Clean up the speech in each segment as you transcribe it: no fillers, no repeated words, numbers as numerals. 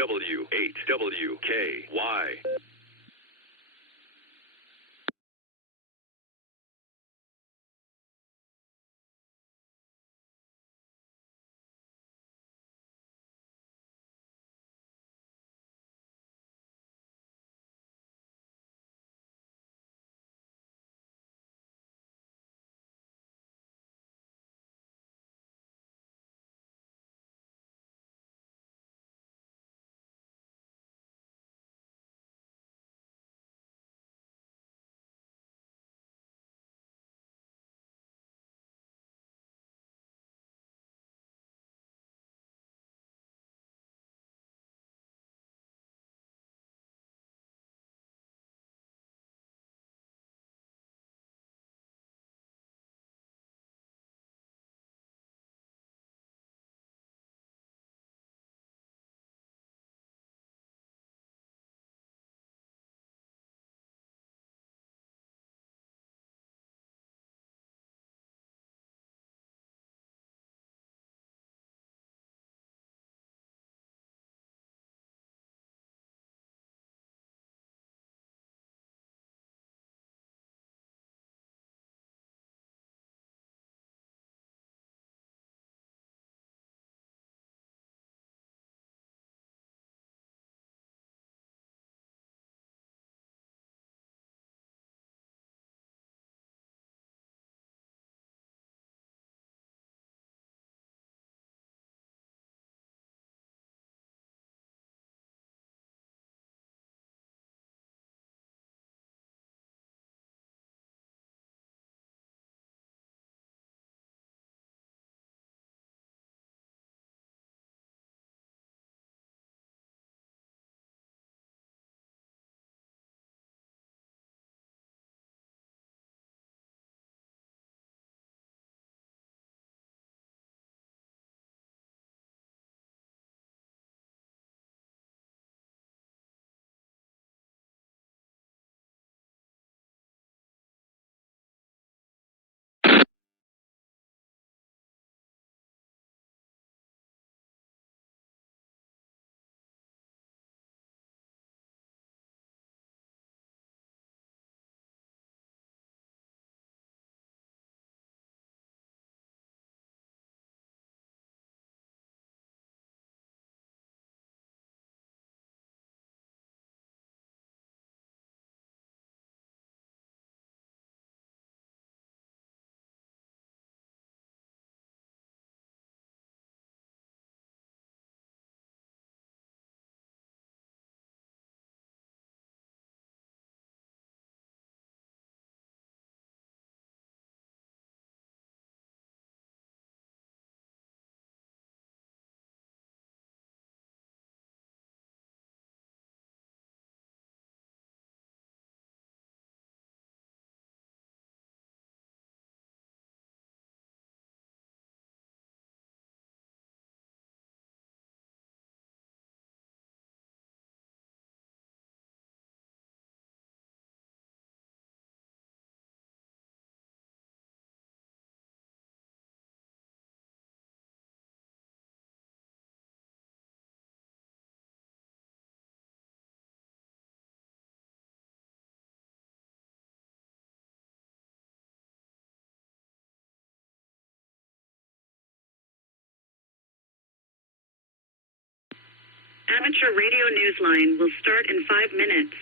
W8WKY. Amateur radio Newsline will start in 5 minutes.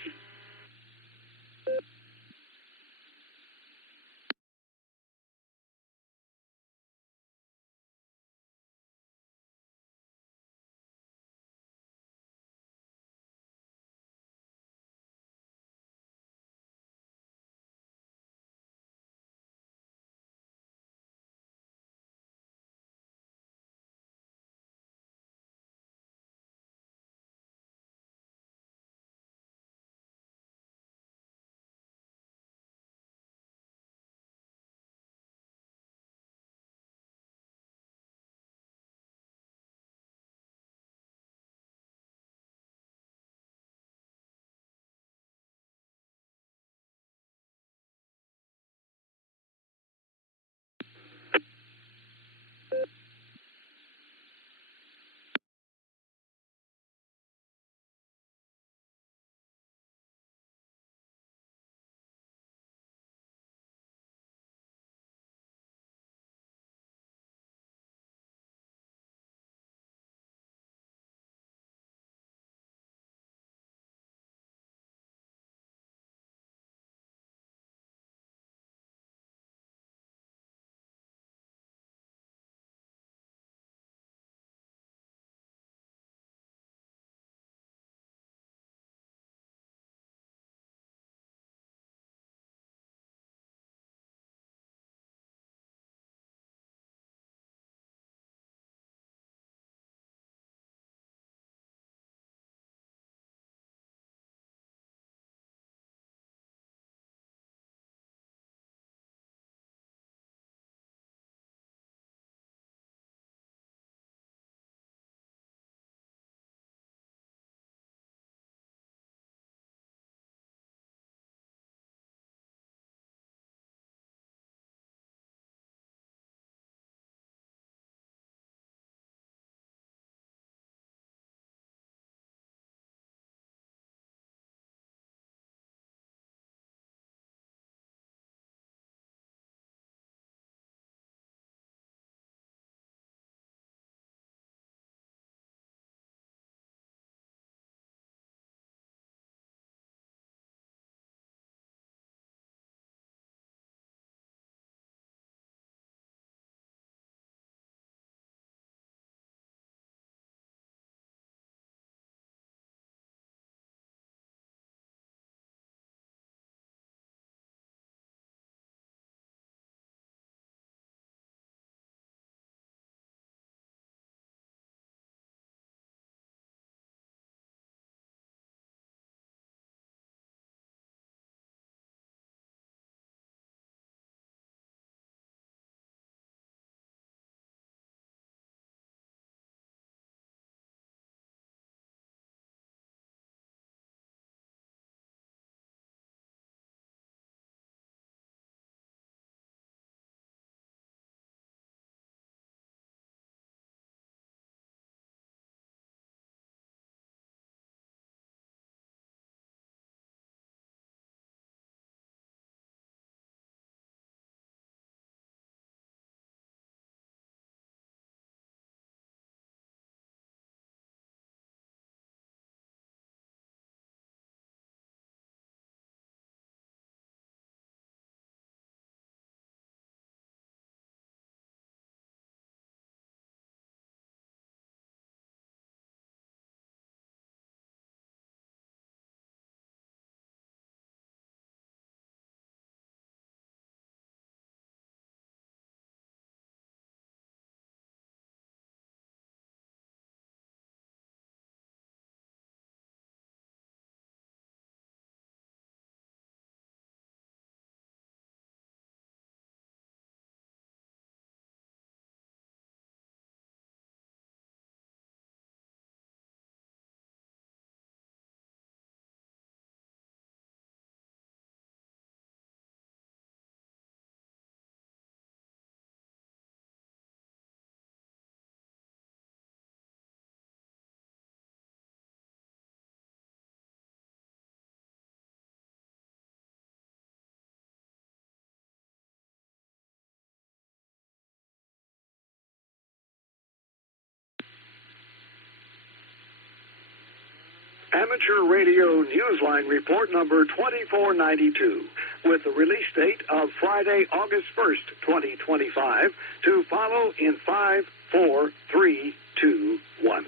Amateur Radio Newsline report number 2492 with the release date of Friday, August 1st, 2025, to follow in 5, 4, 3, 2, 1.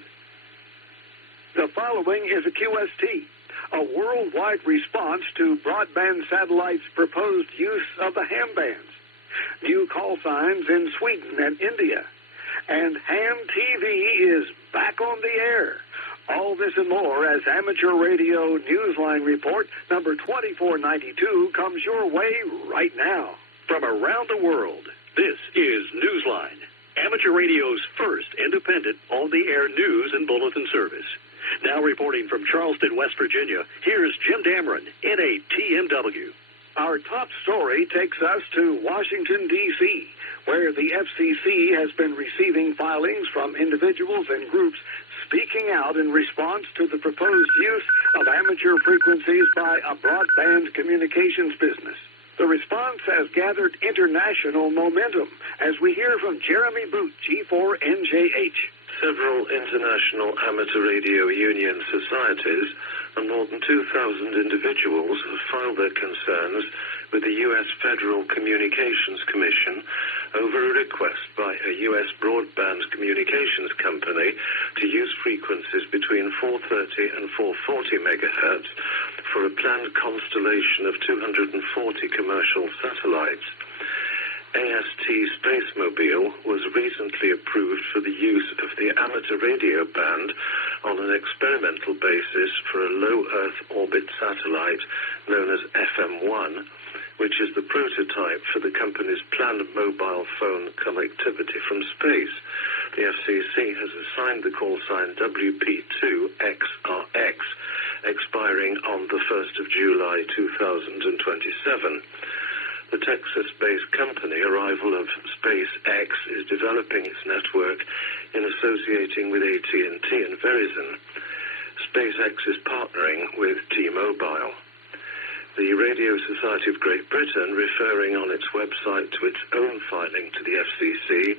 The following is a QST, a worldwide response to broadband satellites' proposed use of the ham bands, new call signs in Sweden and India, and ham TV is back on the air. All this and more as Amateur Radio Newsline report number 2492 comes your way right now. From around the world, this is Newsline, Amateur Radio's first independent on-the-air news and bulletin service. Now reporting from Charleston, West Virginia, here's Jim Dameron, NATMW. Our top story takes us to Washington, D.C., where the FCC has been receiving filings from individuals and groups speaking out in response to the proposed use of amateur frequencies by a broadband communications business. The response has gathered international momentum, as we hear from Jeremy Boot, G4NJH. Several international amateur radio union societies and more than 2,000 individuals have filed their concerns with the U.S. Federal Communications Commission over a request by a U.S. broadband communications company to use frequencies between 430 and 440 megahertz for a planned constellation of 240 commercial satellites. AST Spacemobile was recently approved for the use of the amateur radio band on an experimental basis for a low Earth orbit satellite known as FM1, which is the prototype for the company's planned mobile phone connectivity from space. The FCC has assigned the call sign WP2XRX, expiring on the 1st of July 2027. The Texas-based company, Arrival of SpaceX, is developing its network in associating with AT&T and Verizon. SpaceX is partnering with T-Mobile. The Radio Society of Great Britain, referring on its website to its own filing to the FCC,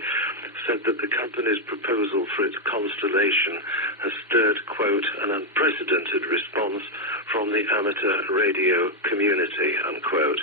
said that the company's proposal for its constellation has stirred, quote, an unprecedented response from the amateur radio community, unquote.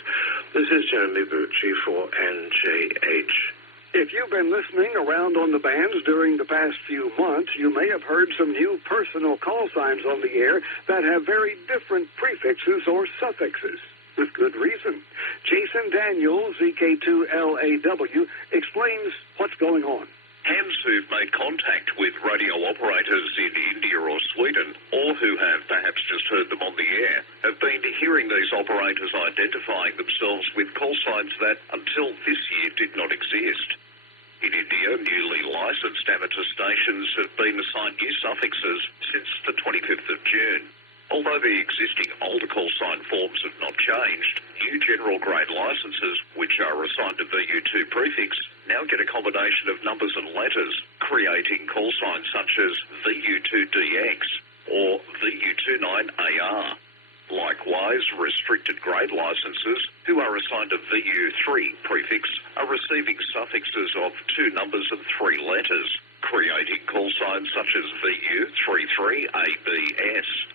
This is Jeremy Bucci for NJH. If you've been listening around on the bands during the past few months, you may have heard some new personal call signs on the air that have very different prefixes or suffixes, with good reason. Jason Daniels, ZK2LAW, explains what's going on. Hams who've made contact with radio operators in India or Sweden, or who have perhaps just heard them on the air, have been hearing these operators identifying themselves with call signs that, until this year, did not exist. In India, newly licensed amateur stations have been assigned new suffixes since the 25th of June. Although the existing older call sign forms have not changed, new general grade licenses, which are assigned a VU2 prefix, now get a combination of numbers and letters, creating call signs such as VU2DX or VU29AR. Likewise, restricted grade licenses, who are assigned a VU3 prefix, are receiving suffixes of 2 numbers and 3 letters, creating call signs such as VU33ABS.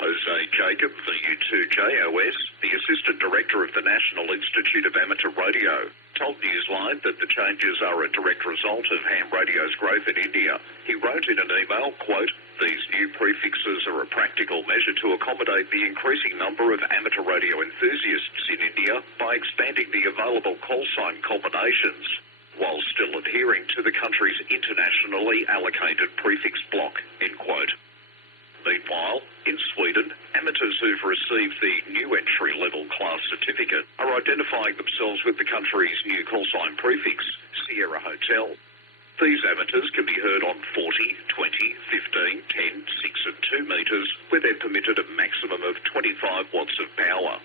Jose Jacob, VU2JOS, the Assistant Director of the National Institute of Amateur Radio, told Newsline that the changes are a direct result of ham radio's growth in India. He wrote in an email, quote, "These new prefixes are a practical measure to accommodate the increasing number of amateur radio enthusiasts in India by expanding the available call sign combinations, while still adhering to the country's internationally allocated prefix block," end quote. Meanwhile, in Sweden, amateurs who've received the new entry-level class certificate are identifying themselves with the country's new call sign prefix, Sierra Hotel. These amateurs can be heard on 40, 20, 15, 10, 6 and 2 metres, where they're permitted a maximum of 25 watts of power.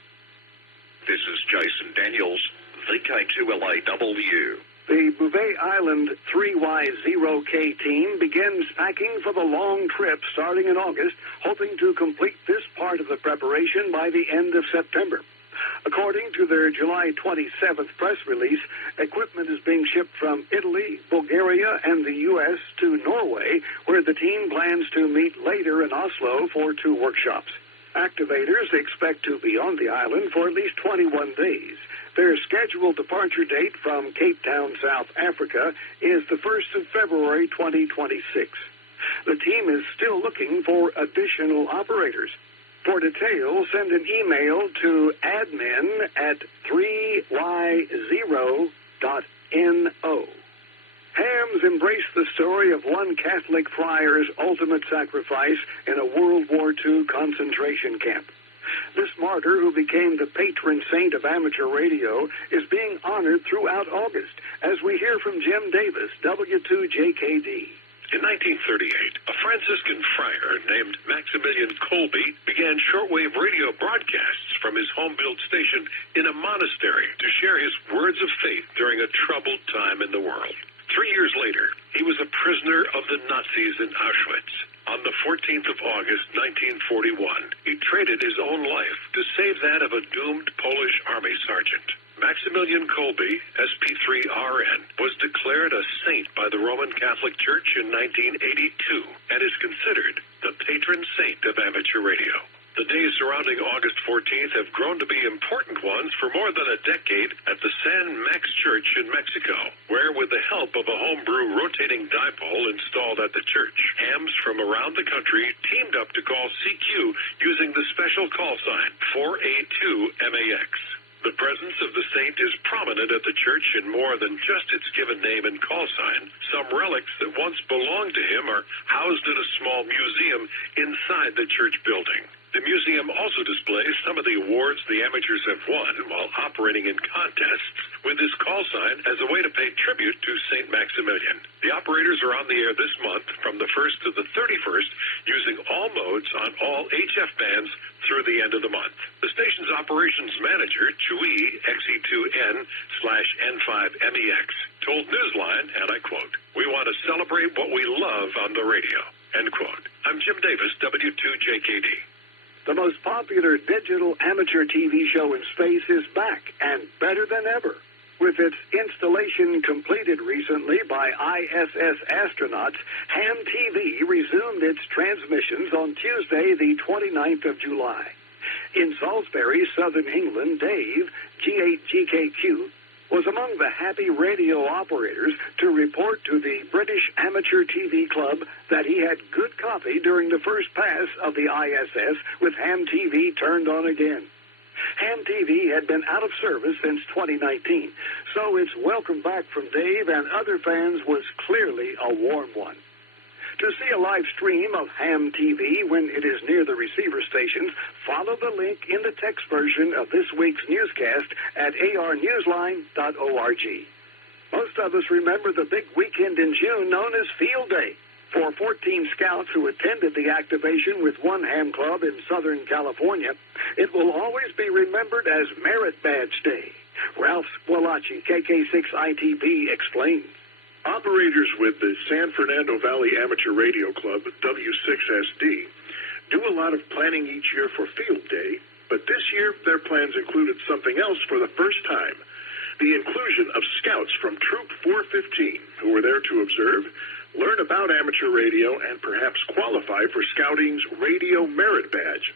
This is Jason Daniels, VK2LAW. The Bouvet Island 3Y0K team begins packing for the long trip starting in August, hoping to complete this part of the preparation by the end of September. According to their July 27th press release, equipment is being shipped from Italy, Bulgaria, and the U.S. to Norway, where the team plans to meet later in Oslo for 2 workshops. Activators expect to be on the island for at least 21 days. Their scheduled departure date from Cape Town, South Africa, is the 1st of February 2026. The team is still looking for additional operators. For details, send an email to admin@3y0.no. Hams embraced the story of one Catholic friar's ultimate sacrifice in a World War II concentration camp. This martyr, who became the patron saint of amateur radio, is being honored throughout August, as we hear from Jim Davis, W2JKD. In 1938, a Franciscan friar named Maximilian Kolbe began shortwave radio broadcasts from his home-built station in a monastery to share his words of faith during a troubled time in the world. 3 years later, he was a prisoner of the Nazis in Auschwitz. On the 14th of August, 1941, he traded his own life to save that of a doomed Polish army sergeant. Maximilian Kolbe, SP3RN, was declared a saint by the Roman Catholic Church in 1982 and is considered the patron saint of amateur radio. The days surrounding August 14th have grown to be important ones for more than a decade at the San Max Church in Mexico, where, with the help of a homebrew rotating dipole installed at the church, hams from around the country teamed up to call CQ using the special call sign 4A2MAX. The presence of the saint is prominent at the church in more than just its given name and call sign. Some relics that once belonged to him are housed in a small museum inside the church building. The museum also displays some of the awards the amateurs have won while operating in contests with this call sign as a way to pay tribute to St. Maximilian. The operators are on the air this month from the 1st to the 31st using all modes on all HF bands through the end of the month. The station's operations manager, Chui XE2N/N5MEX, told Newsline, and I quote, "We want to celebrate what we love on the radio," end quote. I'm Jim Davis, W2JKD. The most popular digital amateur TV show in space is back, and better than ever. With its installation completed recently by ISS astronauts, Ham TV resumed its transmissions on Tuesday, the 29th of July. In Salisbury, Southern England, Dave, G8GKQ, was among the happy radio operators to report to the British Amateur TV Club that he had good coffee during the first pass of the ISS with Ham TV turned on again. Ham TV had been out of service since 2019, so its welcome back from Dave and other fans was clearly a warm one. To see a live stream of Ham TV when it is near the receiver stations, follow the link in the text version of this week's newscast at arnewsline.org. Most of us remember the big weekend in June known as Field Day. For 14 scouts who attended the activation with one ham club in Southern California, it will always be remembered as Merit Badge Day. Ralph Squillaci, KK6ITB, explains. Operators with the San Fernando Valley Amateur Radio Club, W6SD, do a lot of planning each year for Field Day, but this year their plans included something else for the first time, the inclusion of scouts from Troop 415 who were there to observe, learn about amateur radio, and perhaps qualify for Scouting's Radio Merit Badge.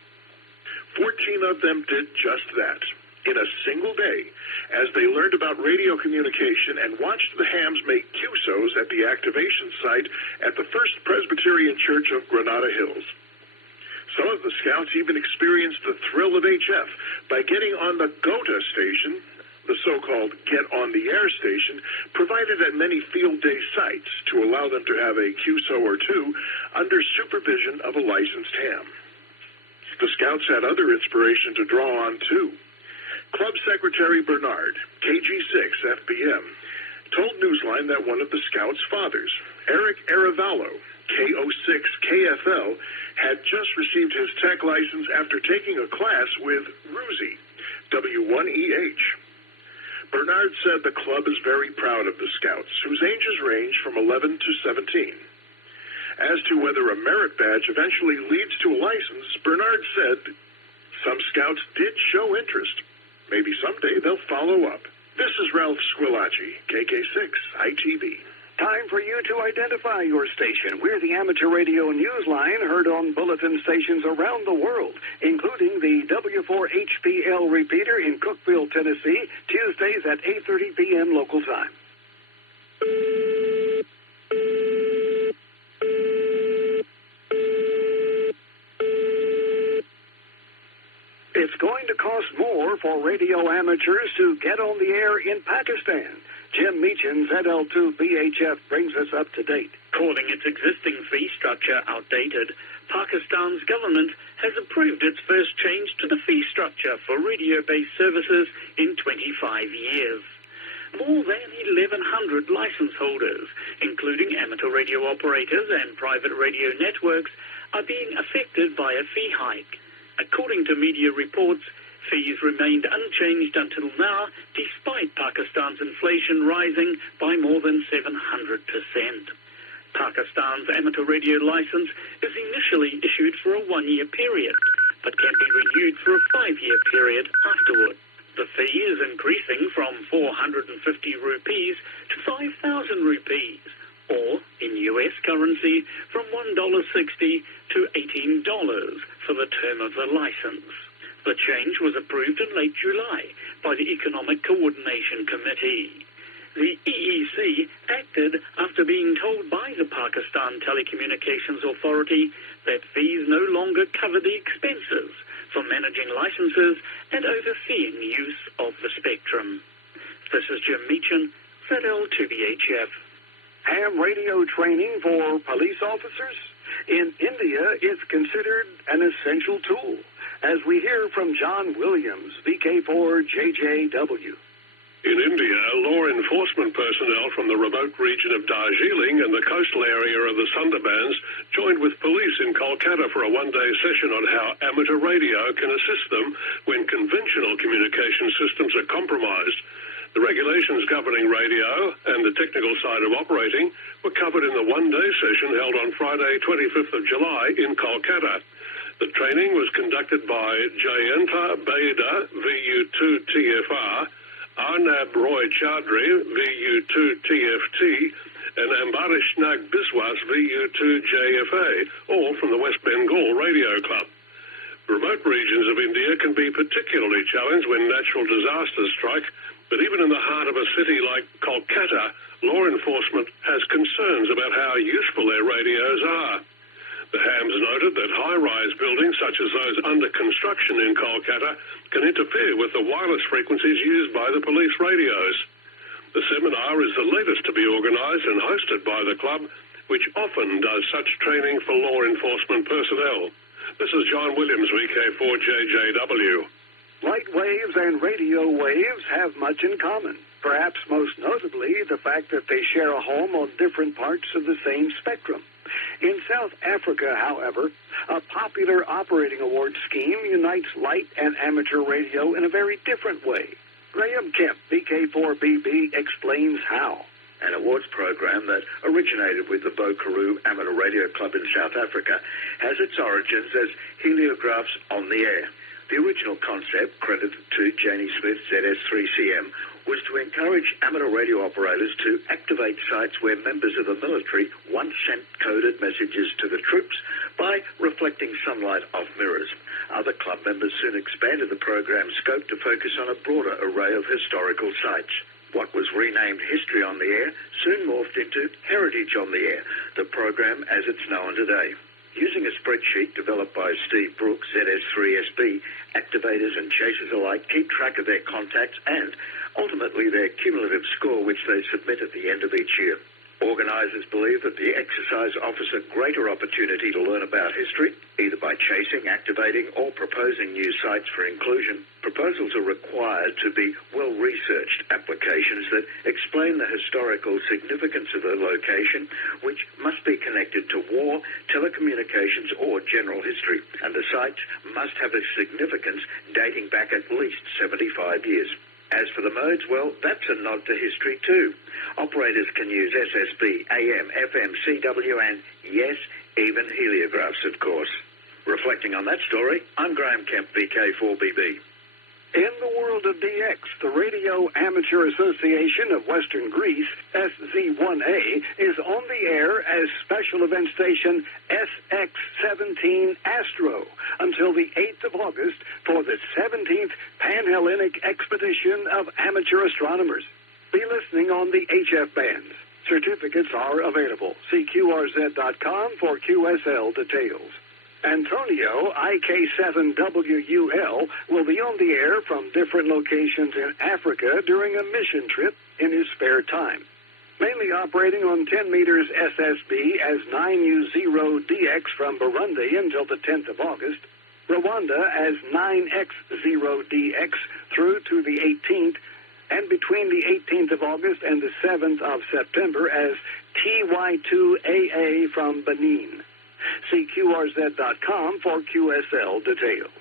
14 of them did just that. In a single day, as they learned about radio communication and watched the hams make QSOs at the activation site at the First Presbyterian Church of Granada Hills. Some of the scouts even experienced the thrill of HF by getting on the GOTA station, the so-called Get on the Air station, provided at many field day sites to allow them to have a QSO or two under supervision of a licensed ham. The scouts had other inspiration to draw on, too. Club Secretary Bernard, KG6 FBM, told Newsline that one of the scouts' fathers, Eric Aravallo, KO6 KFL, had just received his tech license after taking a class with Ruzi, W1EH. Bernard said the club is very proud of the scouts, whose ages range from 11 to 17. As to whether a merit badge eventually leads to a license, Bernard said some scouts did show interest. Maybe someday they'll follow up. This is Ralph Squillaci, KK6 ITV. Time for you to identify your station. We're the Amateur Radio Newsline, heard on bulletin stations around the world, including the W4HPL repeater in Cookeville, Tennessee, Tuesdays at 8:30 p.m. local time. It's going to cost more for radio amateurs to get on the air in Pakistan. Jim Meachin, ZL2BHF, brings us up to date. Calling its existing fee structure outdated, Pakistan's government has approved its first change to the fee structure for radio-based services in 25 years. More than 1,100 license holders, including amateur radio operators and private radio networks, are being affected by a fee hike. According to media reports, fees remained unchanged until now, despite Pakistan's inflation rising by more than 700%. Pakistan's amateur radio license is initially issued for a 1-year period, but can be renewed for a 5-year period afterward. The fee is increasing from 450 rupees to 5,000 rupees, or, in US currency, from $1.60 to $18 for the term of the license. The change was approved in late July by the Economic Coordination Committee. The EEC acted after being told by the Pakistan Telecommunications Authority that fees no longer cover the expenses for managing licenses and overseeing use of the spectrum. This is Jim Meachin, ZL2BHF. Ham radio training for police officers? In India, it's considered an essential tool, as we hear from John Williams, VK4JJW. In India, law enforcement personnel from the remote region of Darjeeling and the coastal area of the Sundarbans joined with police in Kolkata for a one-day session on how amateur radio can assist them when conventional communication systems are compromised. The regulations governing radio and the technical side of operating were covered in the one-day session held on Friday, 25th of July in Kolkata. The training was conducted by Jayanta Beda, VU2TFR, Arnab Roy Chaudhry, VU2TFT, and Ambarish Nag Biswas, VU2JFA, all from the West Bengal Radio Club. Remote regions of India can be particularly challenged when natural disasters strike, but even in the heart of a city like Kolkata, law enforcement has concerns about how useful their radios are. The Hams noted that high-rise buildings, such as those under construction in Kolkata, can interfere with the wireless frequencies used by the police radios. The seminar is the latest to be organised and hosted by the club, which often does such training for law enforcement personnel. This is John Williams, VK4JJW. Light waves and radio waves have much in common, perhaps most notably the fact that they share a home on different parts of the same spectrum. In South Africa, however, a popular operating award scheme unites light and amateur radio in a very different way. Graham Kemp, VK4BB, explains how. An awards program that originated with the Bokaroo Amateur Radio Club in South Africa has its origins as Heliographs on the Air. The original concept, credited to Janie Smith, ZS3CM, was to encourage amateur radio operators to activate sites where members of the military once sent coded messages to the troops by reflecting sunlight off mirrors. Other club members soon expanded the program's scope to focus on a broader array of historical sites. What was renamed History on the Air soon morphed into Heritage on the Air, the program as it's known today. Using a spreadsheet developed by Steve Brooks, ZS3SB, activators and chasers alike keep track of their contacts and, ultimately, their cumulative score, which they submit at the end of each year. Organisers believe that the exercise offers a greater opportunity to learn about history, either by chasing, activating, or proposing new sites for inclusion. Proposals are required to be well-researched applications that explain the historical significance of the location, which must be connected to war, telecommunications, or general history, and the sites must have a significance dating back at least 75 years. As for the modes, well, that's a nod to history too. Operators can use SSB, AM, FM, CW, and, yes, even heliographs, of course. Reflecting on that story, I'm Graham Kemp, VK4BB. In the world of DX, the Radio Amateur Association of Western Greece, SZ1A, is on the air as special event station SX17 Astro until the 8th of August for the 17th Panhellenic Expedition of Amateur Astronomers. Be listening on the HF bands. Certificates are available. See QRZ.com for QSL details. Antonio, IK7WUL, will be on the air from different locations in Africa during a mission trip in his spare time. Mainly operating on 10 meters SSB as 9U0DX from Burundi until the 10th of August, Rwanda as 9X0DX through to the 18th, and between the 18th of August and the 7th of September as TY2AA from Benin. See QRZ.com for QSL details.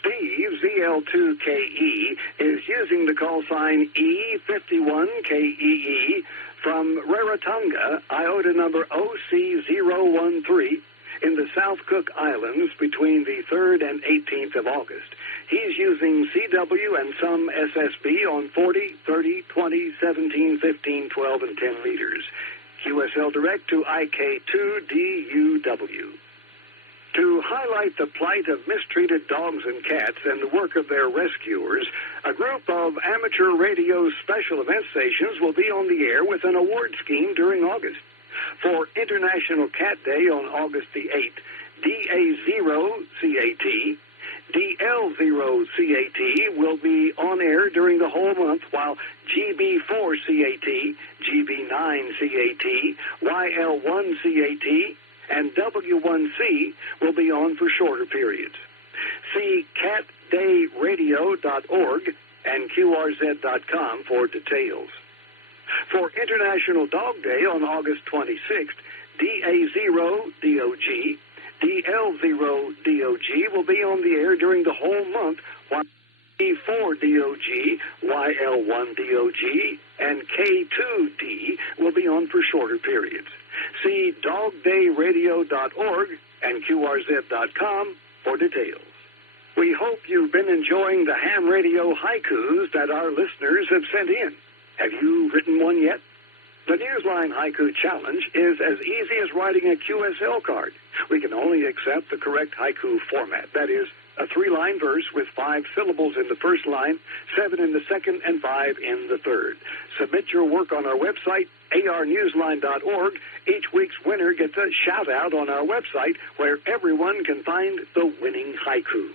Steve, ZL2KE, is using the call sign E51KEE from Rarotonga, IOTA number OC013, in the South Cook Islands between the 3rd and 18th of August. He's using CW and some SSB on 40, 30, 20, 17, 15, 12, and 10 meters. QSL direct to IK2DUW. To highlight the plight of mistreated dogs and cats and the work of their rescuers, a group of amateur radio special event stations will be on the air with an award scheme during August. For International Cat Day on August the 8th, DA0CAT, DL0CAT will be on air during the whole month, while GB4CAT, GB9CAT, YL1CAT, and W1C will be on for shorter periods. See catdayradio.org and QRZ.com for details. For International Dog Day on August 26th, DA0DOG, DL0DOG will be on the air during the whole month, while K4DOG, YL1DOG, and K2D will be on for shorter periods. See dogdayradio.org and QRZ.com for details. We hope you've been enjoying the ham radio haikus that our listeners have sent in. Have you written one yet? The Newsline Haiku Challenge is as easy as writing a QSL card. We can only accept the correct haiku format. That is, a 3-line verse with 5 syllables in the first line, 7 in the second, and 5 in the third. Submit your work on our website, arnewsline.org. Each week's winner gets a shout-out on our website where everyone can find the winning haiku.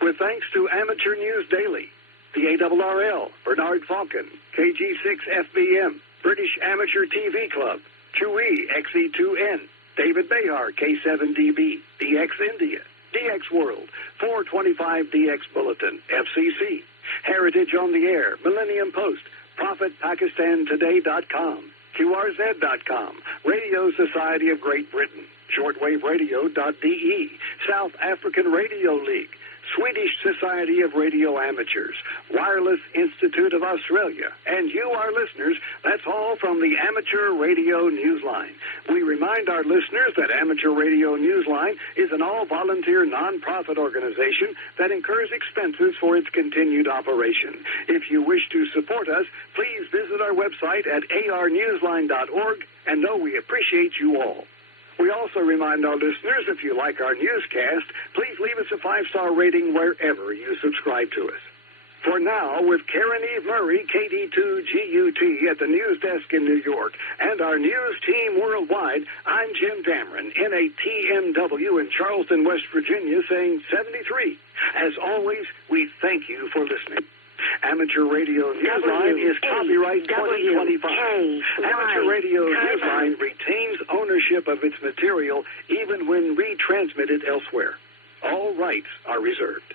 With thanks to Amateur News Daily, the ARRL, Bernard Falcon, KG6FBM, British Amateur TV Club, Chewy XE2N, David Behar, K7DB, DX India, DX World, 425DX Bulletin, FCC, Heritage on the Air, Millennium Post, ProfitPakistanToday.com, QRZ.com, Radio Society of Great Britain, ShortwaveRadio.de, South African Radio League, Swedish Society of Radio Amateurs, Wireless Institute of Australia, and you, our listeners, that's all from the Amateur Radio Newsline. We remind our listeners that Amateur Radio Newsline is an all-volunteer non-profit organization that incurs expenses for its continued operation. If you wish to support us, please visit our website at arnewsline.org, and know we appreciate you all. We also remind our listeners, if you like our newscast, please leave us a 5-star rating wherever you subscribe to us. For now, with Karen Eve Murray, KD2GUT at the news desk in New York, and our news team worldwide, I'm Jim Dameron, NATMW in Charleston, West Virginia, saying 73. As always, we thank you for listening. Amateur Radio Newsline is copyright 2025. Amateur Radio Newsline retains ownership of its material even when retransmitted elsewhere. All rights are reserved.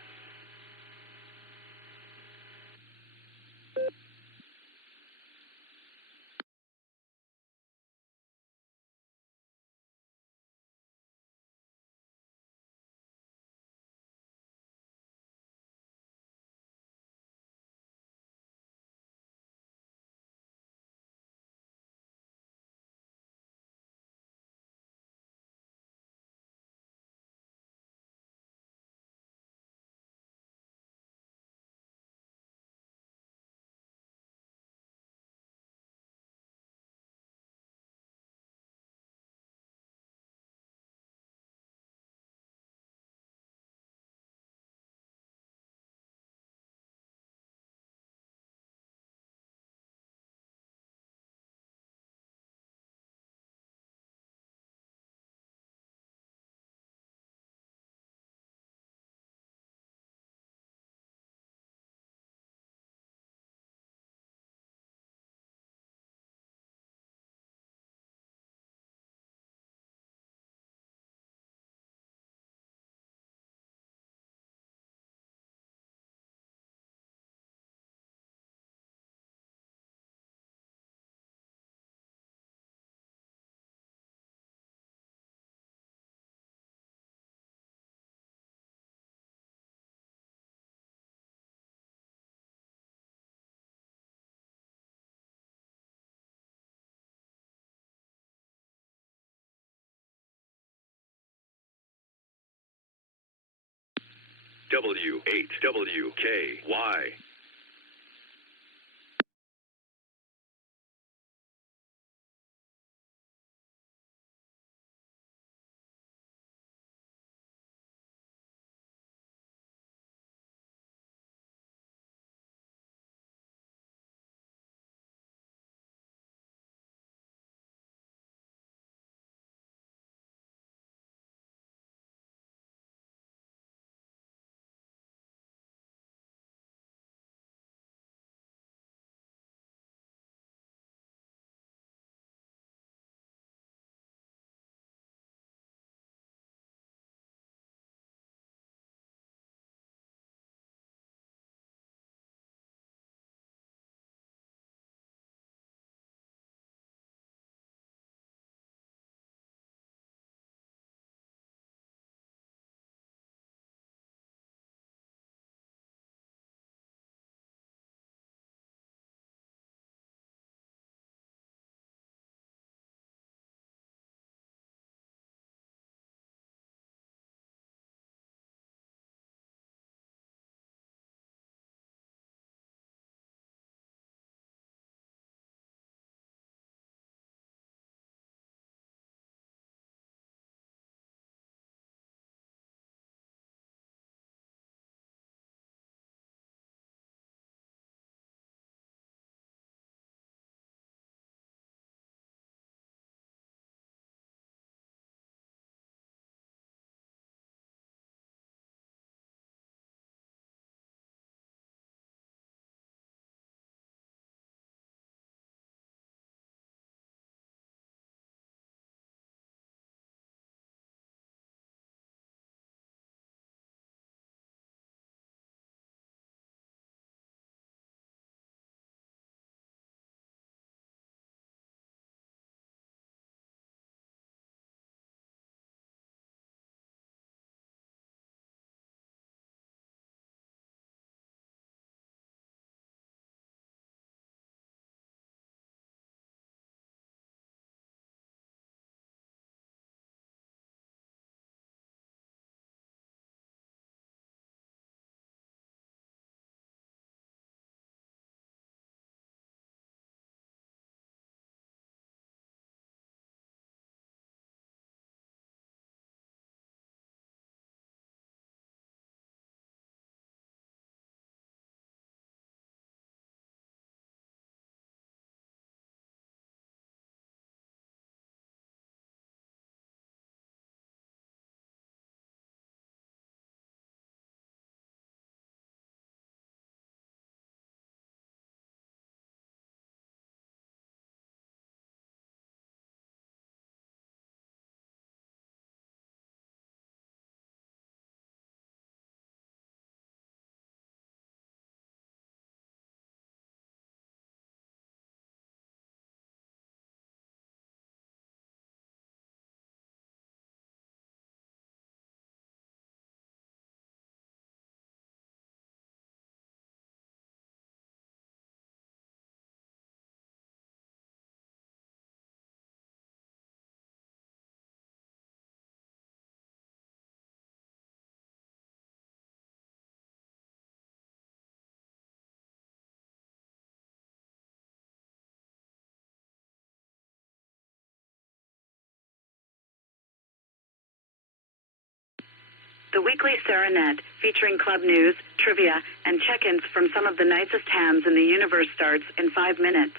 W8WKY. The weekly Serenet, featuring club news, trivia, and check-ins from some of the nicest hams in the universe, starts in 5 minutes.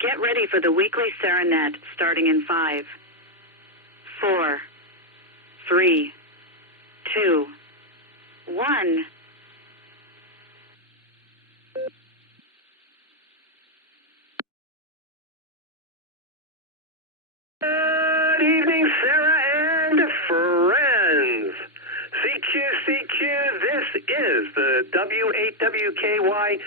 Get ready for the weekly Serenet starting in 5, 4, 3, 2, 1. Good evening, Sarah and friends. CQ, this is the W8WKY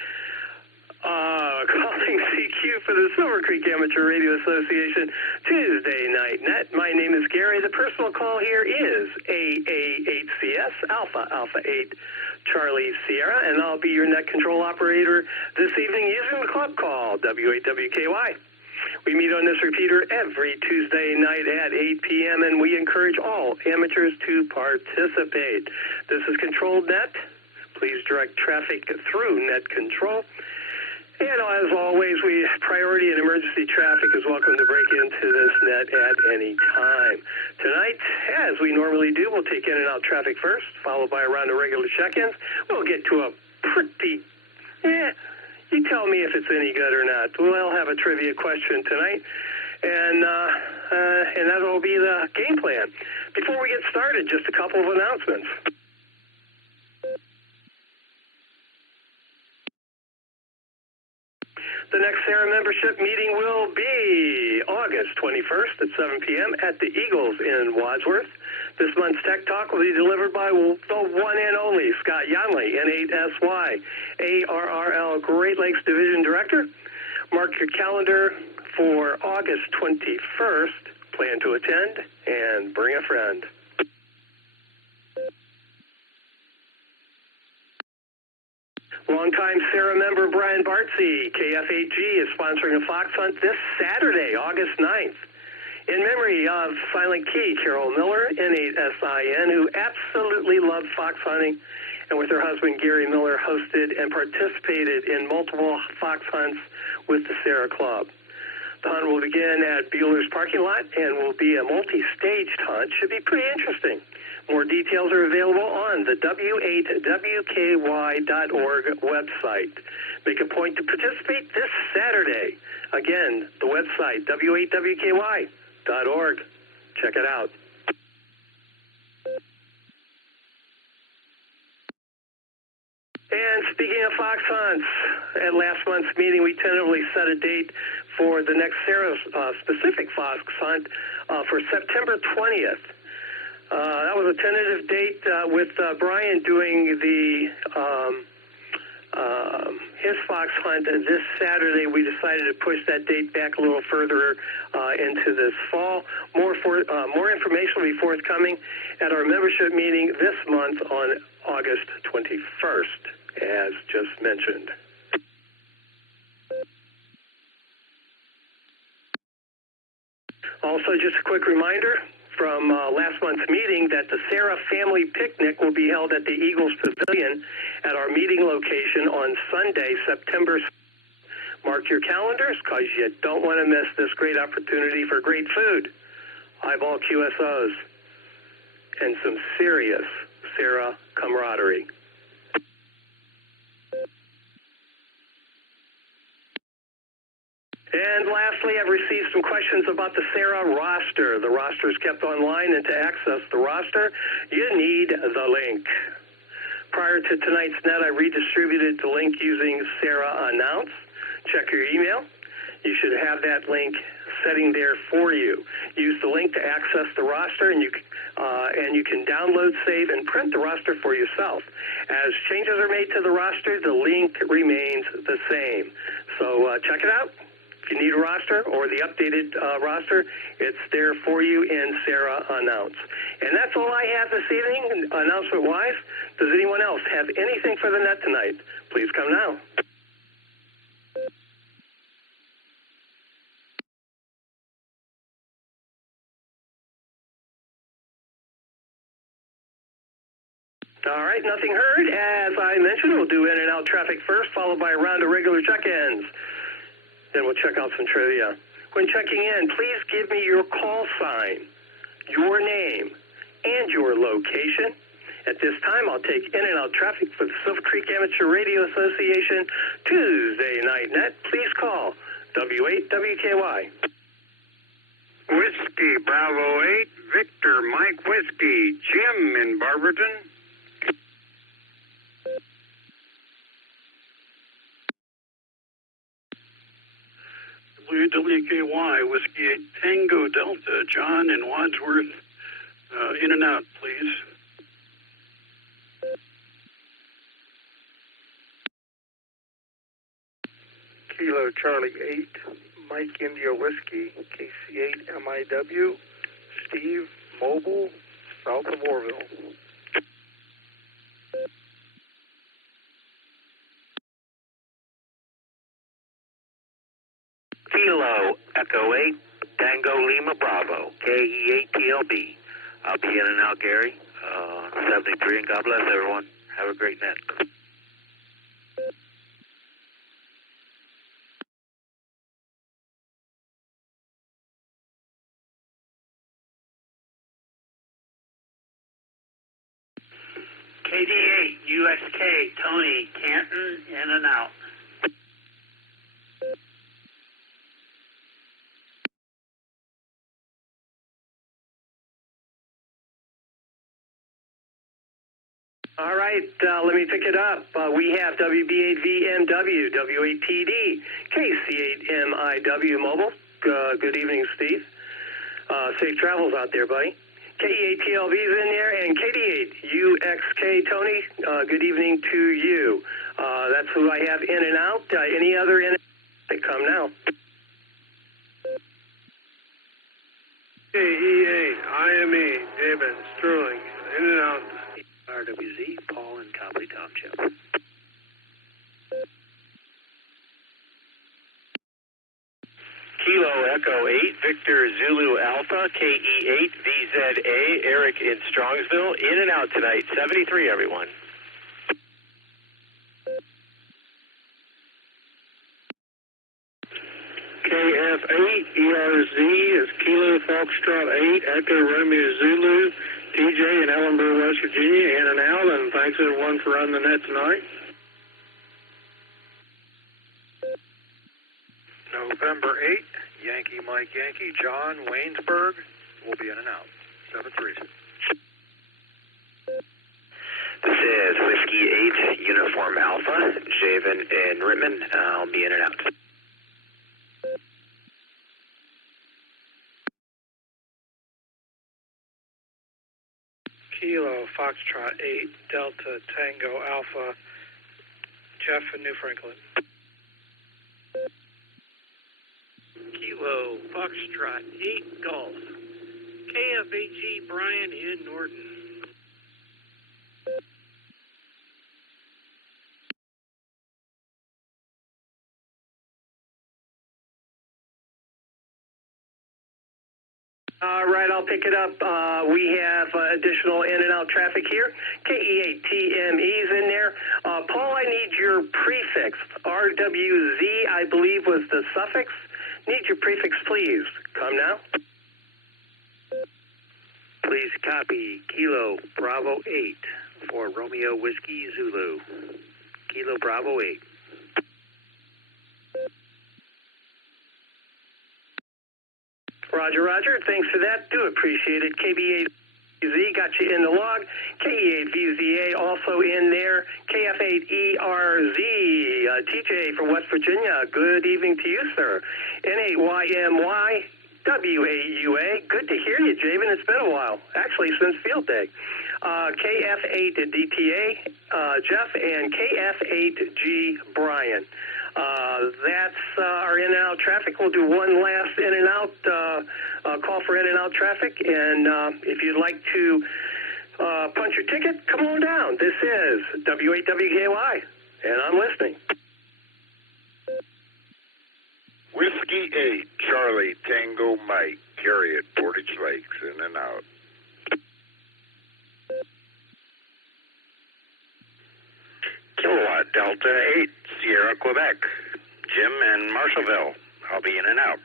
calling CQ for the Silvercreek Amateur Radio Association Tuesday Night Net. My name is Gary. The personal call here is AA8CS Alpha 8 Charlie Sierra, and I'll be your net control operator this evening using the club call W8WKY. We meet on this repeater every Tuesday night at 8 p.m., and we encourage all amateurs to participate. This is Controlled Net. Please direct traffic through net control. And as always, priority and emergency traffic is welcome to break into this net at any time. Tonight, as we normally do, we'll take in and out traffic first, followed by a round of regular check-ins. We'll get to a pretty, you tell me if it's any good or not. We'll have a trivia question tonight, and that'll be the game plan. Before we get started, just a couple of announcements. The next Sarah membership meeting will be August 21st at 7 p.m. at the Eagles in Wadsworth. This month's Tech Talk will be delivered by the one and only Scott Yonley, N8SY, ARRL Great Lakes Division Director. Mark your calendar for August 21st. Plan to attend and bring a friend. Longtime Sarah member Brian Bartsey, KF8G, is sponsoring a fox hunt this Saturday, August 9th. In memory of Silent Key, Carol Miller, N8SIN, who absolutely loved fox hunting, and with her husband Gary Miller hosted and participated in multiple fox hunts with the Sarah Club. The hunt will begin at Bueller's parking lot and will be a multi-staged hunt. Should be pretty interesting. More details are available on the W8WKY.org website. Make a point to participate this Saturday. Again, the website, W8WKY.org. Check it out. And speaking of fox hunts, at last month's meeting, we tentatively set a date for the next Sarah-specific fox hunt for September 20th. That was a tentative date with Brian doing his fox hunt this Saturday. We decided to push that date back a little further into this fall. More information will be forthcoming at our membership meeting this month on August 21st, as just mentioned. Also, just a quick reminder from last month's meeting that the Sarah Family Picnic will be held at the Eagles Pavilion at our meeting location on Sunday, September 6th. Mark your calendars because you don't want to miss this great opportunity for great food, eyeball QSOs, and some serious Sarah camaraderie. And lastly, I've received some questions about the Sarah roster. The roster is kept online, and to access the roster, you need the link. Prior to tonight's net, I redistributed the link using Sarah Announce. Check your email. You should have that link setting there for you. Use the link to access the roster, and you can download, save, and print the roster for yourself. As changes are made to the roster, the link remains the same. So check it out. If you need a roster or the updated roster, it's there for you in Sarah Announce. And that's all I have this evening, announcement-wise. Does anyone else have anything for the net tonight? Please come now. All right, nothing heard. As I mentioned, we'll do in and out traffic first, followed by a round of regular check-ins. Then we'll check out some trivia. When checking in, please give me your call sign, your name, and your location. At this time, I'll take in and out traffic for the Silvercreek Amateur Radio Association Tuesday Night Net. Please call W8 WKY. Whiskey Bravo 8, Victor Mike Whiskey, Jim in Barberton. WWKY, Whiskey 8 Tango Delta, John in Wadsworth. In and out, please. Kilo Charlie 8, Mike India Whiskey, KC8 MIW, Steve Mobile, south of Orville. Kilo Echo 8, Tango Lima Bravo, KE8TLB. I'll be in and out, Gary. 73, and God bless everyone. Have a great night. KD8, USK, Tony, Canton, in and out. All right, let me pick it up. We have WB8VMW, W8TD, KC8MIW Mobile. Good evening, Steve. Safe travels out there, buddy. KE8TLV's in there, and KD8UXK, Tony, good evening to you. That's who I have in and out. Any other in and out that come now? KE8, IME, David Sterling, in and out. RWZ, Paul in Copley Township. Kilo Echo 8, Victor Zulu Alpha, KE8, VZA, Eric in Strongsville, in and out tonight, 73, everyone. KF8, ERZ is Kilo Foxtrot 8, Echo Romeo Zulu, TJ in Ellenboro, West Virginia, in and out, and thanks everyone for running the net tonight. November 8th, Yankee Mike Yankee, John Waynesburg, will be in and out. 7-3. This is Whiskey 8, Uniform Alpha, Javen in Rittman. I'll be in and out. Kilo Foxtrot 8, Delta Tango Alpha, Jeff in New Franklin. Kilo Foxtrot 8, Golf. KFHE, Brian in Norton. All right, I'll pick it up. We have additional in and out traffic here. KE8TME's in there. Paul, I need your prefix. RWZ, I believe, was the suffix. Need your prefix, please. Come now. Please copy Kilo Bravo 8 for Romeo Whiskey Zulu. Kilo Bravo 8. Roger, Roger. Thanks for that. Do appreciate it. KB8VZ got you in the log. KE8VZA also in there. KF8ERZ. TJ from West Virginia. Good evening to you, sir. N8YMY. WAUA. Good to hear you, Javen. It's been a while. Actually, since field day. KF8DTA, Jeff, and KF8G, Brian. That's our in and out traffic. We'll do one last in and out call for in and out traffic. And if you'd like to punch your ticket, come on down. This is W8WKY, and I'm listening. Whiskey 8, Charlie Tango Mike, Gary at Portage Lakes, in and out. Kilowatt Delta 8, Sierra, Quebec. Jim in Marshallville. I'll be in and out.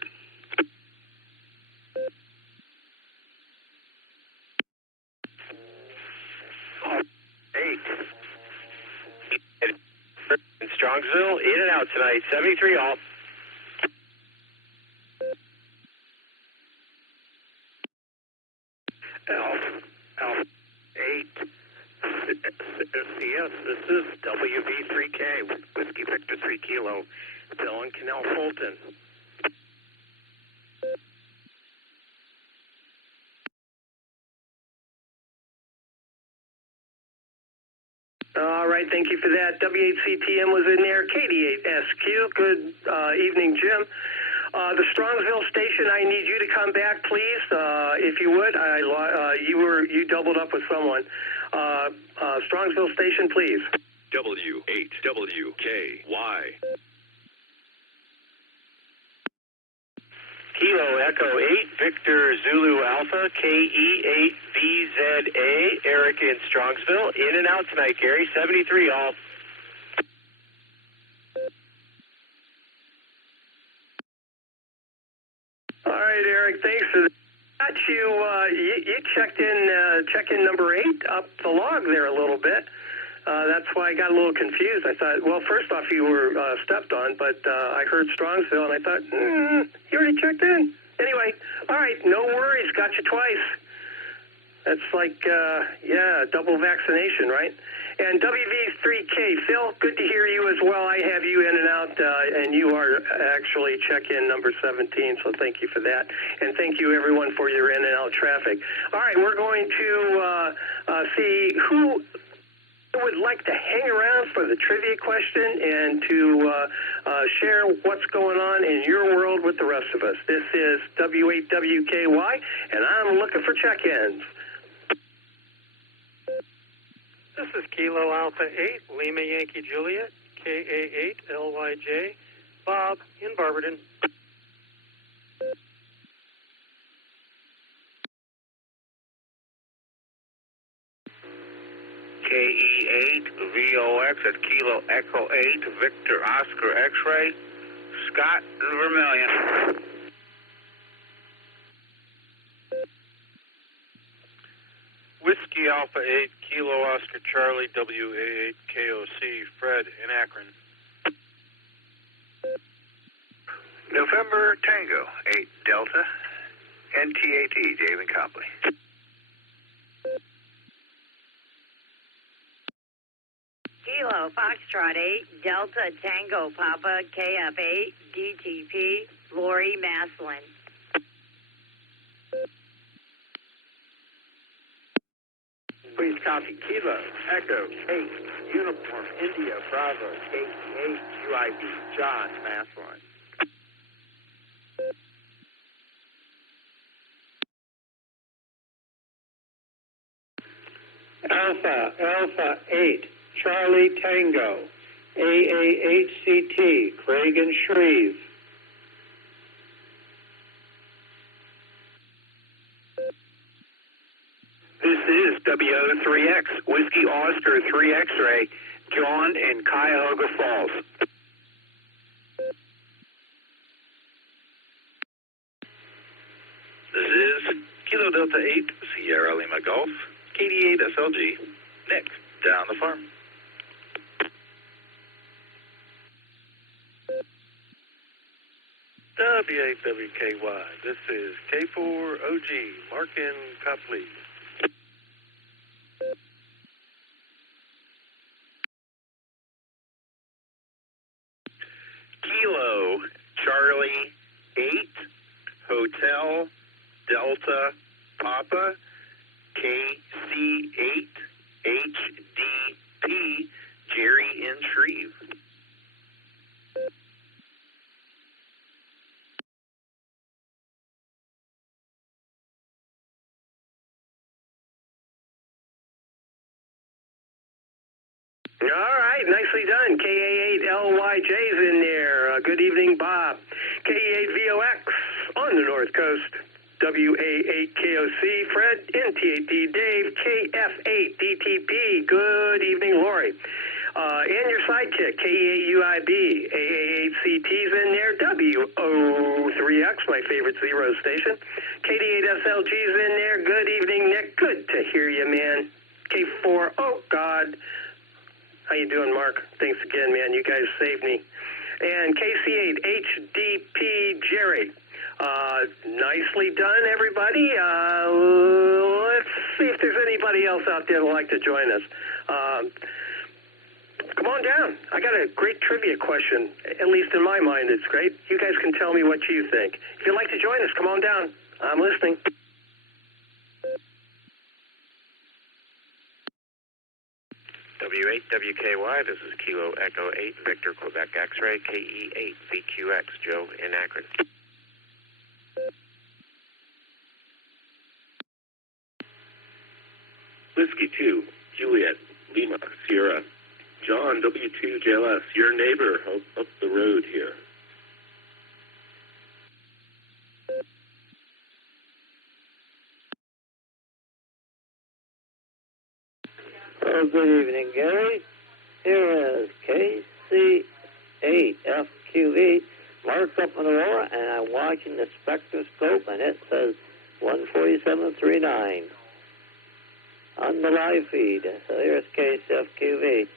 In Strongsville, in and out tonight, 73 off. Alpha 8 CS. This is WV3K, Whiskey Victor 3 Kilo, Dylan Canal Fulton. All right, thank you for that. W8CTM was in there. KD8SQ, good evening, Jim. The Strongsville station, I need you to come back, please, if you would. You doubled up with someone. Strongsville station, please. W8WKY. Kilo Echo 8, Victor Zulu Alpha, KE8VZA, Eric in Strongsville. In and out tonight, Gary. 73 all. All right, Eric, thanks for that. You checked in number 8 up the log there a little bit. That's why I got a little confused. I thought, well, first off, you were stepped on, but I heard Strongsville, and I thought, you already checked in. Anyway, all right, no worries. Got you twice. That's like, double vaccination, right? And WV3K, Phil, good to hear you as well. I have you in and out, and you are actually check-in number 17, so thank you for that. And thank you, everyone, for your in and out traffic. All right, we're going to see who would like to hang around for the trivia question and to share what's going on in your world with the rest of us. This is W8WKY, and I'm looking for check-ins. This is Kilo Alpha 8, Lima Yankee Juliet, KA8 LYJ, Bob in Barberton. KE8 VOX at Kilo Echo 8, Victor Oscar X-Ray, Scott in Vermilion. Whiskey Alpha 8, Kilo Oscar Charlie, WA8 KOC, Fred in Akron. November Tango 8 Delta, NTAT, Dave and Copley. Kilo Foxtrot 8, Delta Tango Papa, KF8, DTP, Lori Maslin. Please copy Kilo Echo 8, Uniform India Bravo, KE8, UIB, John Maslin. Alpha 8, Charlie Tango, AA8CT, Craig and Shreve. This is WO3X, Whiskey Oscar 3 X-Ray, John in Cuyahoga Falls. This is Kilo Delta 8, Sierra Lima Golf, KD8 SLG, Nick, down the farm. W8WKY, this is K4OG, Markin Copley. Kilo Charlie 8, Hotel Delta Papa, KC8 HDP, Jerry in Shreve. All right, nicely done. KA8LYJ's in there. Good evening, Bob. KA8VOX on the North Coast. WA8KOC, Fred, NTAT, Dave, KF8DTP. Good evening, Lori. And your sidekick, KA8UIB, AA8CT's in there, WO3X, my favorite zero station. KD8SLG's in there. Good evening, Nick. Good to hear you, man. K4, oh, God. How you doing, Mark? Thanks again, man. You guys saved me. And KC8 HDP Jerry. Nicely done, everybody. Let's there's anybody else out there that would like to join us. Come on down. I got a great trivia question. At least in my mind, it's great. You guys can tell me what you think. If you'd like to join us, come on down. I'm listening. W8WKY, this is Kilo Echo 8, Victor Quebec X-Ray, KE8, VQX, Joe in Akron. Whiskey 2, Juliet, Lima, Sierra, John, W2JLS, your neighbor up the road here. Oh, good evening, Gary. Here is KC8FQE, marked up in Aurora, and I'm watching the spectroscope, and it says 14739 on the live feed. So here's KCFQV.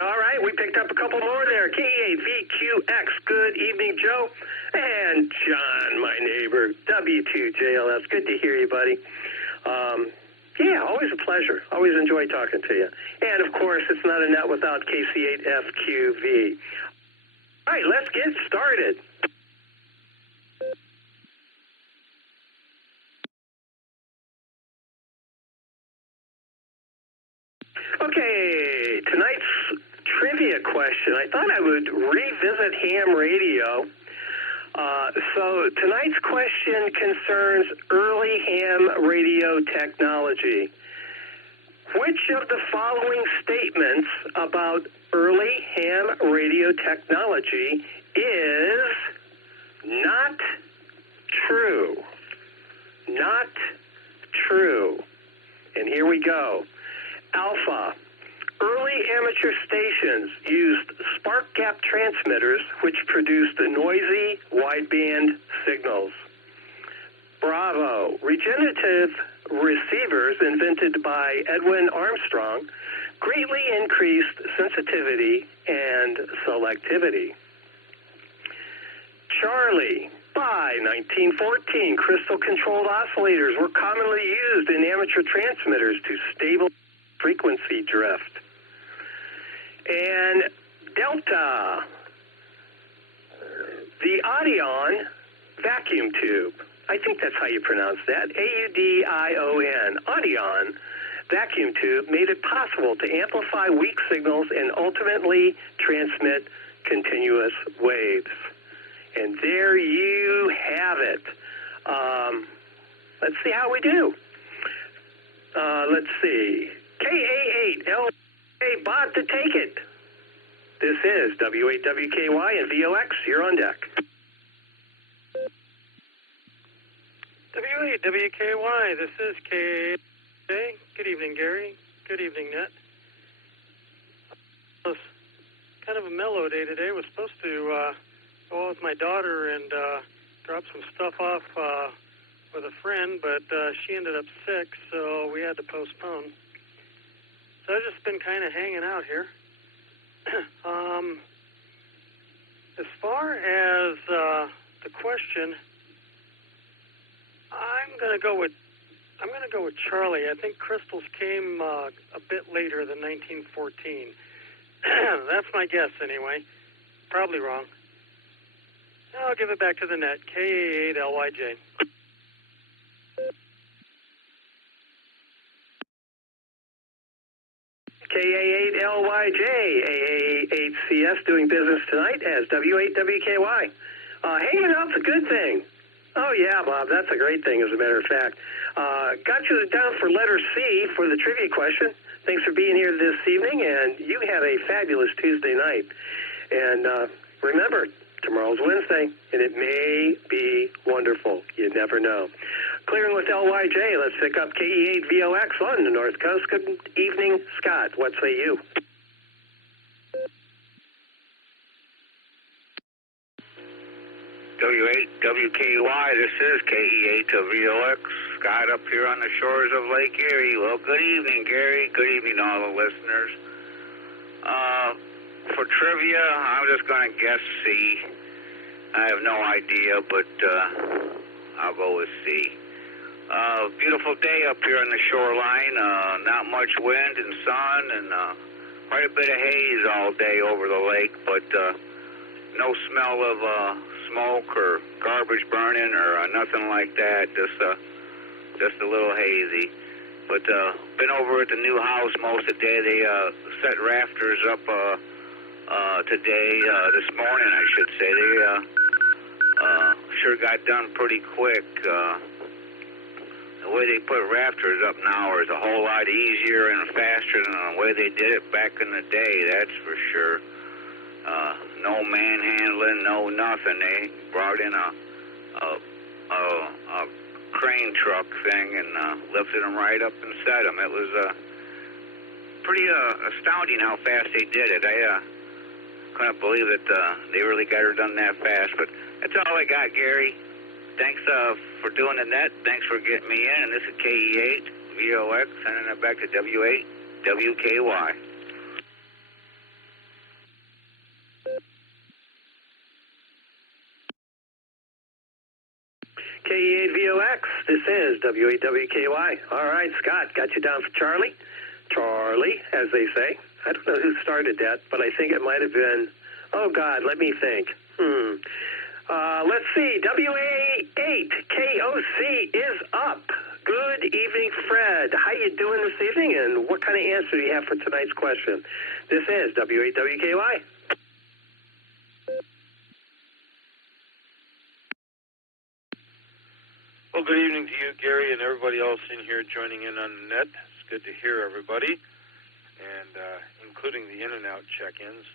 All right, we picked up a couple more there. K8VQX, good evening, Joe. And John, my neighbor, W2JLS. Good to hear you, buddy. Yeah, always a pleasure. Always enjoy talking to you. And, of course, it's not a net without KC8FQV. All right, let's get started. Okay, tonight's trivia question. I thought I would revisit ham radio. So tonight's question concerns early ham radio technology. Which of the following statements about early ham radio technology is not true? Not true. And here we go. Alpha. Early amateur stations used spark gap transmitters which produced noisy wideband signals. Bravo. Regenerative receivers invented by Edwin Armstrong greatly increased sensitivity and selectivity. Charlie. By 1914, crystal-controlled oscillators were commonly used in amateur transmitters to stabilize frequency drift. And Delta, the Audion vacuum tube. I think that's how you pronounce that. AUDION. Audion vacuum tube made it possible to amplify weak signals and ultimately transmit continuous waves. And there you have it. Let's see how we do. Let's see. KA8, Bob to take it. This is W8WKY and VOX. You're on deck. W8WKY, this is KA. Good evening, Gary. Good evening, Net. It was kind of a mellow day today. I was supposed to go out with my daughter and drop some stuff off with a friend, but she ended up sick, so we had to postpone. So I've just been kind of hanging out here. As far as the question, I'm gonna go with Charlie. I think crystals came a bit later than 1914. That's my guess, anyway. Probably wrong. I'll give it back to the net. KA8LYJ. KA8LYJ, AA8CS doing business tonight as W8WKY. Hanging out's a good thing. Oh, yeah, Bob, that's a great thing, as a matter of fact. Got you down for letter C for the trivia question. Thanks for being here this evening, and you have a fabulous Tuesday night. And remember, tomorrow's Wednesday, and it may be wonderful. You never know. Clearing with LYJ, let's pick up KE8VOX on the North Coast. Good evening, Scott. What say you? W8 WKY, this is KE8 to VOX. Scott up here on the shores of Lake Erie. Well, good evening, Gary. Good evening to all the listeners. For trivia, I'm just going to guess C. I have no idea, but I'll go with C. Beautiful day up here on the shoreline. Not much wind and sun, and quite a bit of haze all day over the lake, but no smell of smoke or garbage burning or nothing like that. Just a little hazy. But been over at the new house most of the day. They set rafters up today, this morning, I should say. They sure got done pretty quick. The way they put rafters up now is a whole lot easier and faster than the way they did it back in the day, that's for sure. No manhandling, no nothing. They brought in a crane truck thing and lifted them right up and set them. It was pretty astounding how fast they did it. I couldn't believe that they really got her done that fast. But that's all I got, Gary. Thanks for doing the net. Thanks for getting me in. And this is KE8 VOX, sending it back to W8 WKY. KE8 VOX, this is W8 WKY. All right, Scott, got you down for Charlie. Charlie, as they say. I don't know who started that, but I think it might have been, oh, God, let me think. Let's see, WA8 KOC is up. Good evening, Fred. How you doing this evening, and what kind of answer do you have for tonight's question? This is W8 WKY. Well, good evening to you, Gary, and everybody else in here joining in on the net. It's good to hear everybody, and including the in-and-out check-ins.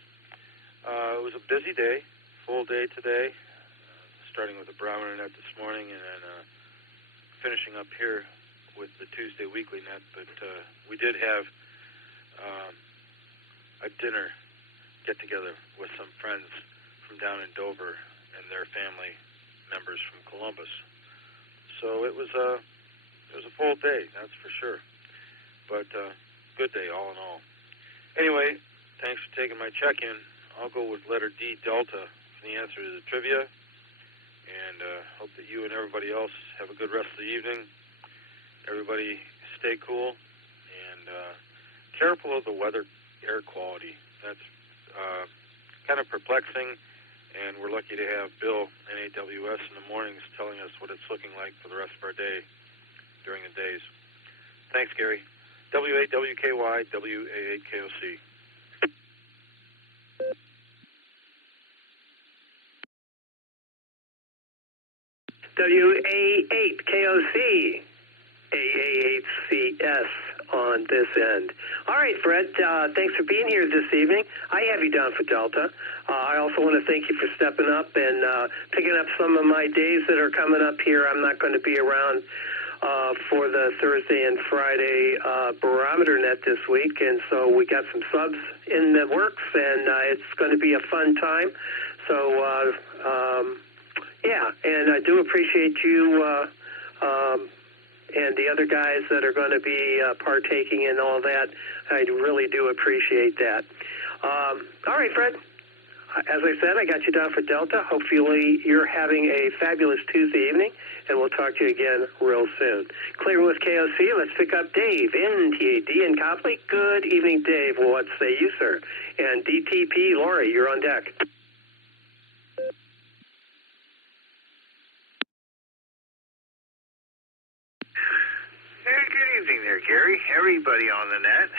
It was a busy day, full day today, starting with the barometer net this morning and then finishing up here with the Tuesday weekly net. But we did have a dinner get-together with some friends from down in Dover and their family members from Columbus. So it was a full day, that's for sure. But good day all in all. Anyway, thanks for taking my check-in. I'll go with letter D, Delta, for the answer to the trivia. And hope that you and everybody else have a good rest of the evening. Everybody stay cool and careful of the weather air quality. That's kind of perplexing. And we're lucky to have Bill, NAWS, in the mornings telling us what it's looking like for the rest of our day during the days. Thanks, Gary. W8 WKY, WA8 KOC. WA8 KOC, AA8CS on this end. All right, Fred, thanks for being here this evening. I have you down for Delta. I also want to thank you for stepping up and picking up some of my days that are coming up here. I'm not going to be around for the Thursday and Friday barometer net this week, and so we got some subs in the works, and it's going to be a fun time. So, yeah, and I do appreciate you and the other guys that are going to be partaking in all that. I really do appreciate that. All right, Fred. As I said, I got you down for Delta. Hopefully you're having a fabulous Tuesday evening, and we'll talk to you again real soon. Clear with KOC. Let's pick up Dave, NTAD in Copley. Good evening, Dave. Well, what say you, sir? And DTP, Lori, you're on deck. Good evening there, Gary. Everybody on the net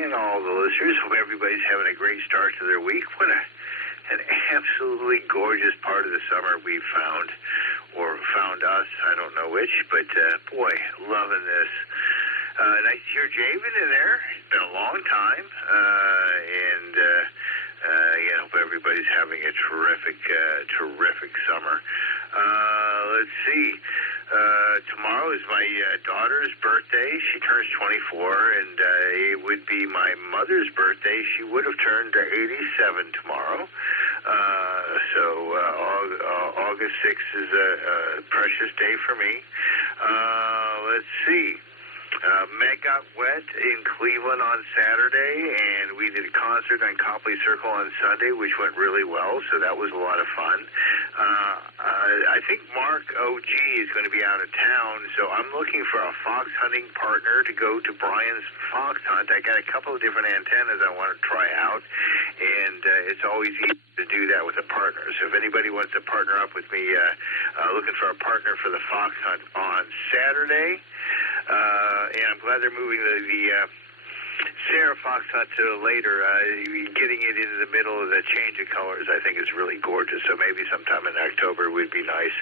and all the listeners. Hope everybody's having a great start to their week. What an absolutely gorgeous part of the summer we found, or found us. I don't know which, but boy, loving this. Nice to hear Javen in there. It's been a long time, and hope everybody's having a terrific summer. Let's see. Tomorrow is my daughter's birthday. She turns 24, and it would be my mother's birthday. She would have turned 87 tomorrow. August 6th is a precious day for me. Let's see. Meg got wet in Cleveland on Saturday, and we did a concert on Copley Circle on Sunday, which went really well, so that was a lot of fun. I think Mark OG is going to be out of town, so I'm looking for a fox hunting partner to go to Brian's fox hunt. I got a couple of different antennas I want to try out, and it's always easy to do that with a partner. So if anybody wants to partner up with me, looking for a partner for the fox hunt on Saturday. And I'm glad they're moving the Sarah Fox hunt to later. Getting it into the middle of the change of colors, I think, is really gorgeous. So maybe sometime in October would be nice.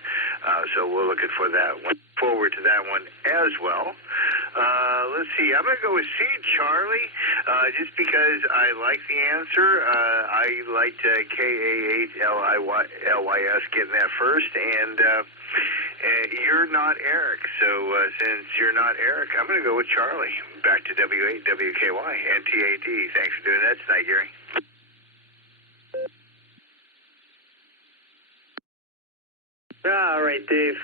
So we're looking for that one. Forward to that one as well. Let's see. I'm going to go with C, Charlie, just because I like the answer. I liked KA8LYS getting that first, and you're not Eric. So since you're not Eric, I'm going to go with Charlie. Back to W8, WKY, NTAD. Thanks for doing that tonight, Gary. All right, Dave.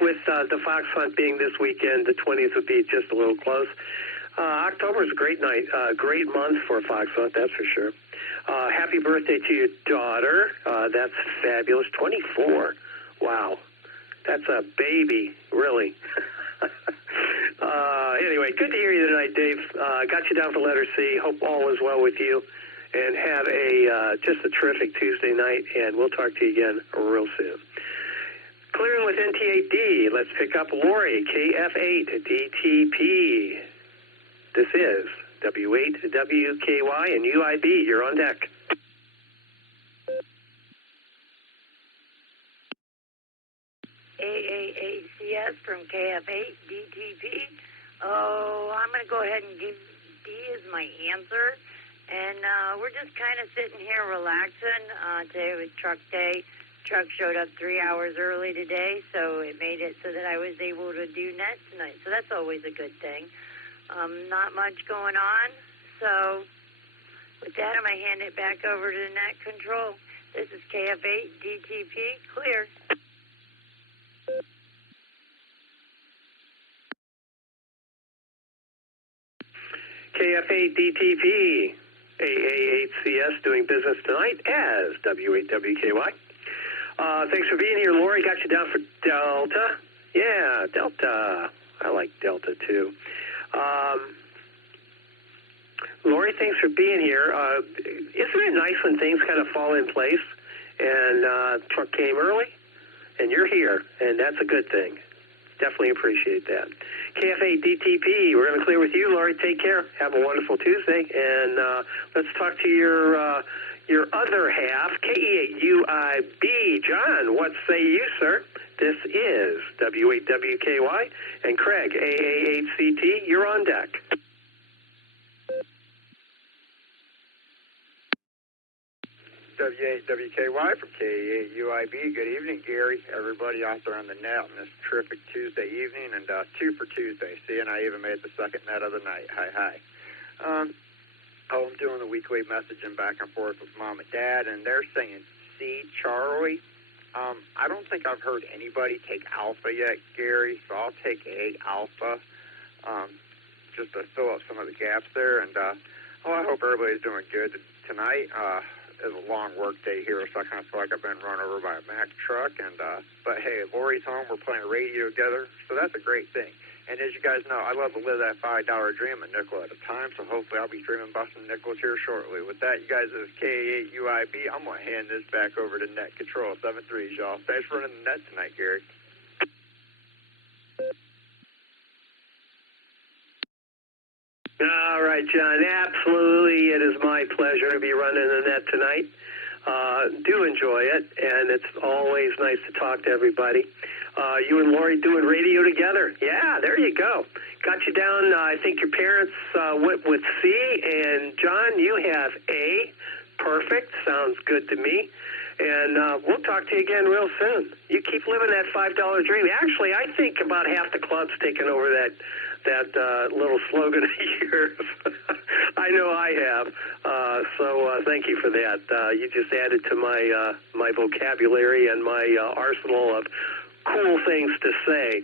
With the fox hunt being this weekend, the 20th would be just a little close. October is a great night, great month for a fox hunt, that's for sure. Happy birthday to your daughter. That's fabulous. 24. Wow. That's a baby, really. Anyway, good to hear you tonight, Dave. Got you down for letter C. Hope all is well with you. And have just a terrific Tuesday night, and we'll talk to you again real soon. Clearing with NT8D. Let's pick up Lori, KF8DTP. This is W8WKY and UIB. You're on deck. AAACS from KF8DTP. Oh, I'm going to go ahead and give D as my answer. And we're just kind of sitting here relaxing. Today was truck day. Truck showed up 3 hours early today, so it made it so that I was able to do net tonight. So that's always a good thing. Not much going on. So with that, I'm going to hand it back over to the net control. This is KF8DTP. Clear. KF8DTP. AA8CS doing business tonight as W8WKY. Thanks for being here, Lori. Got you down for Delta. Yeah, Delta. I like Delta, too. Lori, thanks for being here. Isn't it nice when things kind of fall in place and truck came early and you're here, and that's a good thing. Definitely appreciate that. KF8DTP, we're going to clear with you, Lori. Take care. Have a wonderful Tuesday, and let's talk to your other half, KE8UIB. John, what say you, sir? This is W8WKY, and Craig, AA8CT, you're on deck. W8WKY from KE8UIB. Good evening, Gary. Everybody out there on the net on this terrific Tuesday evening, and 2 for Tuesday. See, and I even made the second net of the night. Hi. I'm doing the weekly messaging back and forth with Mom and Dad, and they're saying C, Charlie. I don't think I've heard anybody take Alpha yet, Gary, so I'll take A, Alpha, just to fill up some of the gaps there. And I hope everybody's doing good tonight. It's a long work day here, so I kind of feel like I've been run over by a Mack truck. But hey, Lori's home. We're playing radio together, so that's a great thing. And as you guys know, I love to live that $5 dream, a nickel at a time, so hopefully I'll be streaming busting nickels here shortly. With that, you guys, this is KA8UIB. I'm going to hand this back over to Net Control 7-3, y'all. Thanks for running the net tonight, Gary. All right, John, absolutely. It is my pleasure to be running the net tonight. Do enjoy it, and it's always nice to talk to everybody. You and Lori doing radio together. Yeah, there you go. Got you down. I think your parents went with C, and John, you have A. Perfect. Sounds good to me. And we'll talk to you again real soon. You keep living that $5 dream. Actually, I think about half the club's taken over that little slogan of yours. I know I have. So thank you for that. You just added to my vocabulary and my arsenal of cool things to say.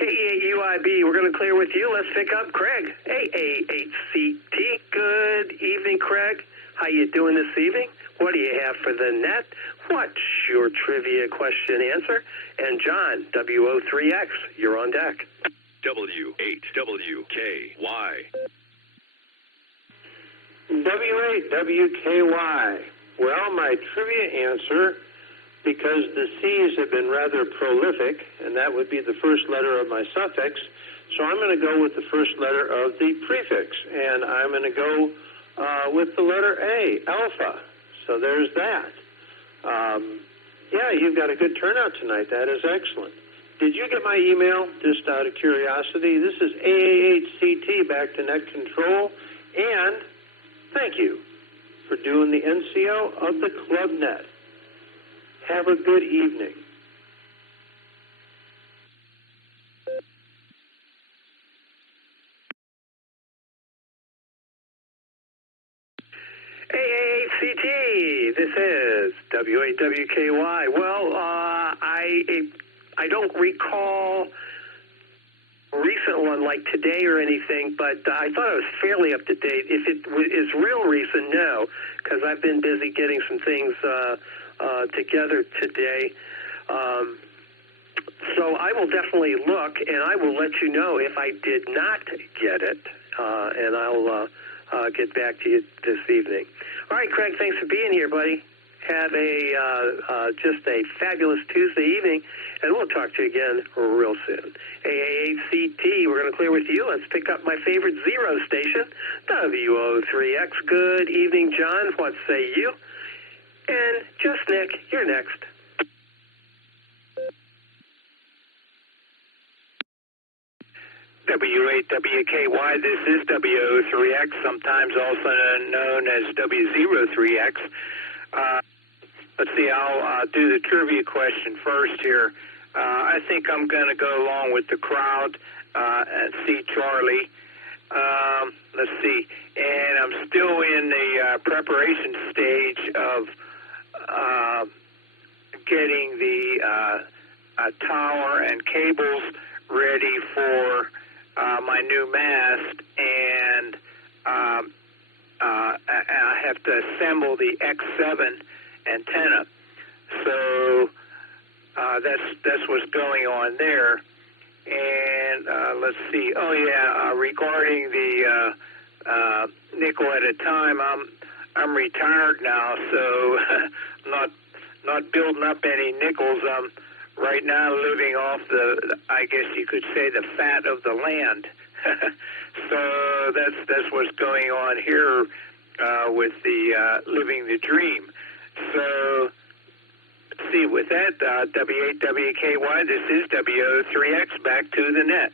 KE8UIB, we're going to clear with you. Let's pick up Craig. AA8CT. Good evening, Craig. How you doing this evening? What do you have for the net? What's your trivia question answer? And John, WO3X, you're on deck. W8WKY. W8WKY. Well, my trivia answer, because the C's have been rather prolific, and that would be the first letter of my suffix, so I'm going to go with the first letter of the prefix, and I'm going to go with the letter A, alpha. So there's that. Yeah, you've got a good turnout tonight. That is excellent. Did you get my email, just out of curiosity? This is AA8CT, back to net control, and thank you for doing the NCO of the Club Net. Have a good evening. AA8CT, this is W8WKY. Well, I don't recall a recent one like today or anything, but I thought it was fairly up to date. If it is real recent, no, because I've been busy getting some things together today. So I will definitely look, and I will let you know if I did not get it, and I'll get back to you this evening. All right, Craig, thanks for being here, buddy. Have just a fabulous Tuesday evening, and we'll talk to you again real soon. AA8CT, we're going to clear with you. Let's pick up my favorite zero station, WO3X. Good evening, John. What say you? And just Nick, you're next. W8WKY, this is WO3X, sometimes also known as W03X. Let's see, I'll do the trivia question first here. I think I'm going to go along with the crowd and see Charlie. Let's see, and I'm still in the preparation stage of getting the tower and cables ready for my new mast, and I have to assemble the X7 antenna. So that's what's going on there. And let's see. Oh yeah, regarding the nickel at a time, I'm retired now, so not building up any nickels. I'm right now living off the, I guess you could say, the fat of the land. So that's what's going on here with the living the dream. So let's see, with that, W8WKY, this is WO3X, back to the net.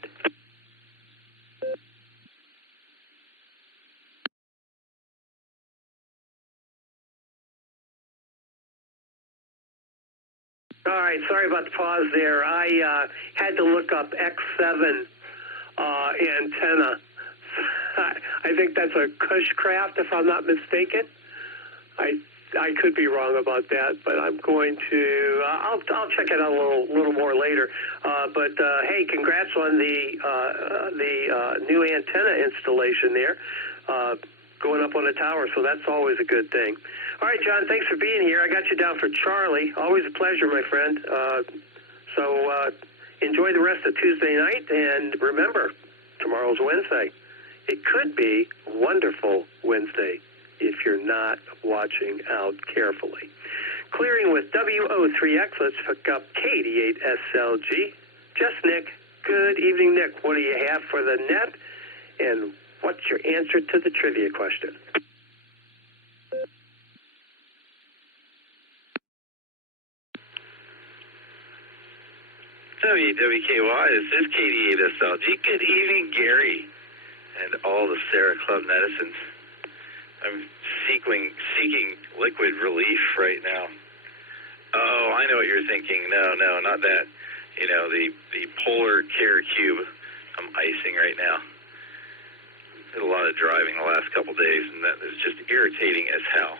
All right, sorry about the pause there. I had to look up X7 antenna. I think that's a Cushcraft, if I'm not mistaken. I could be wrong about that, but I'm going to. I'll check it out a little more later. But hey, congrats on the new antenna installation there, going up on the tower. So that's always a good thing. All right, John, thanks for being here. I got you down for Charlie. Always a pleasure, my friend. So enjoy the rest of Tuesday night, and remember, tomorrow's Wednesday. It could be Wonderful Wednesday if you're not watching out carefully. Clearing with WO3X, let's hook up KD8SLG. Just Nick. Good evening, Nick. What do you have for the net? And what's your answer to the trivia question? WWKY, this is KD8SLG. Good evening, Gary, and all the Sarah Club netizens. I'm seeking liquid relief right now. Oh, I know what you're thinking. No, not that. You know, the polar care cube I'm icing right now. Did a lot of driving the last couple days, and that is just irritating as hell.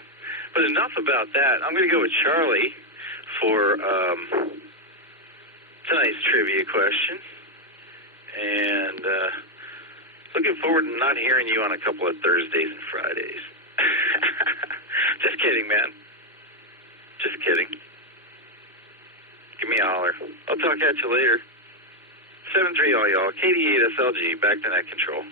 But enough about that. I'm going to go with Charlie for tonight's trivia question. And looking forward to not hearing you on a couple of Thursdays and Fridays. Just kidding, man. Just kidding. Give me a holler. I'll talk at you later. 7-3 all y'all. KD8SLG, back to net control.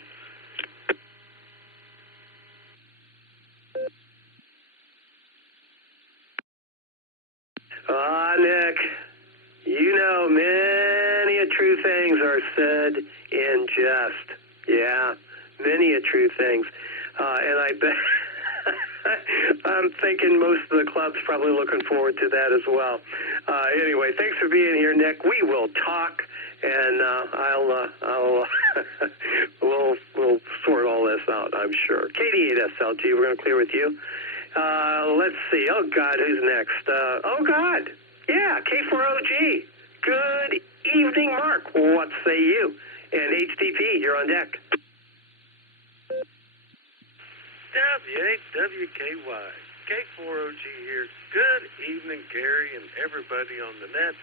Nick, you know many a true things are said in jest. Yeah, many a true things. And I bet I'm thinking most of the club's probably looking forward to that as well. Anyway, thanks for being here, Nick. We will talk, and we'll sort all this out, I'm sure. KD8SLG, we're going to clear with you. Let's see. Oh, God, who's next? Oh, God. Yeah, K4OG. Good evening, Mark. What say you? And HTP, you're on deck. W8WKY, K4OG here. Good evening, Gary, and everybody on the net,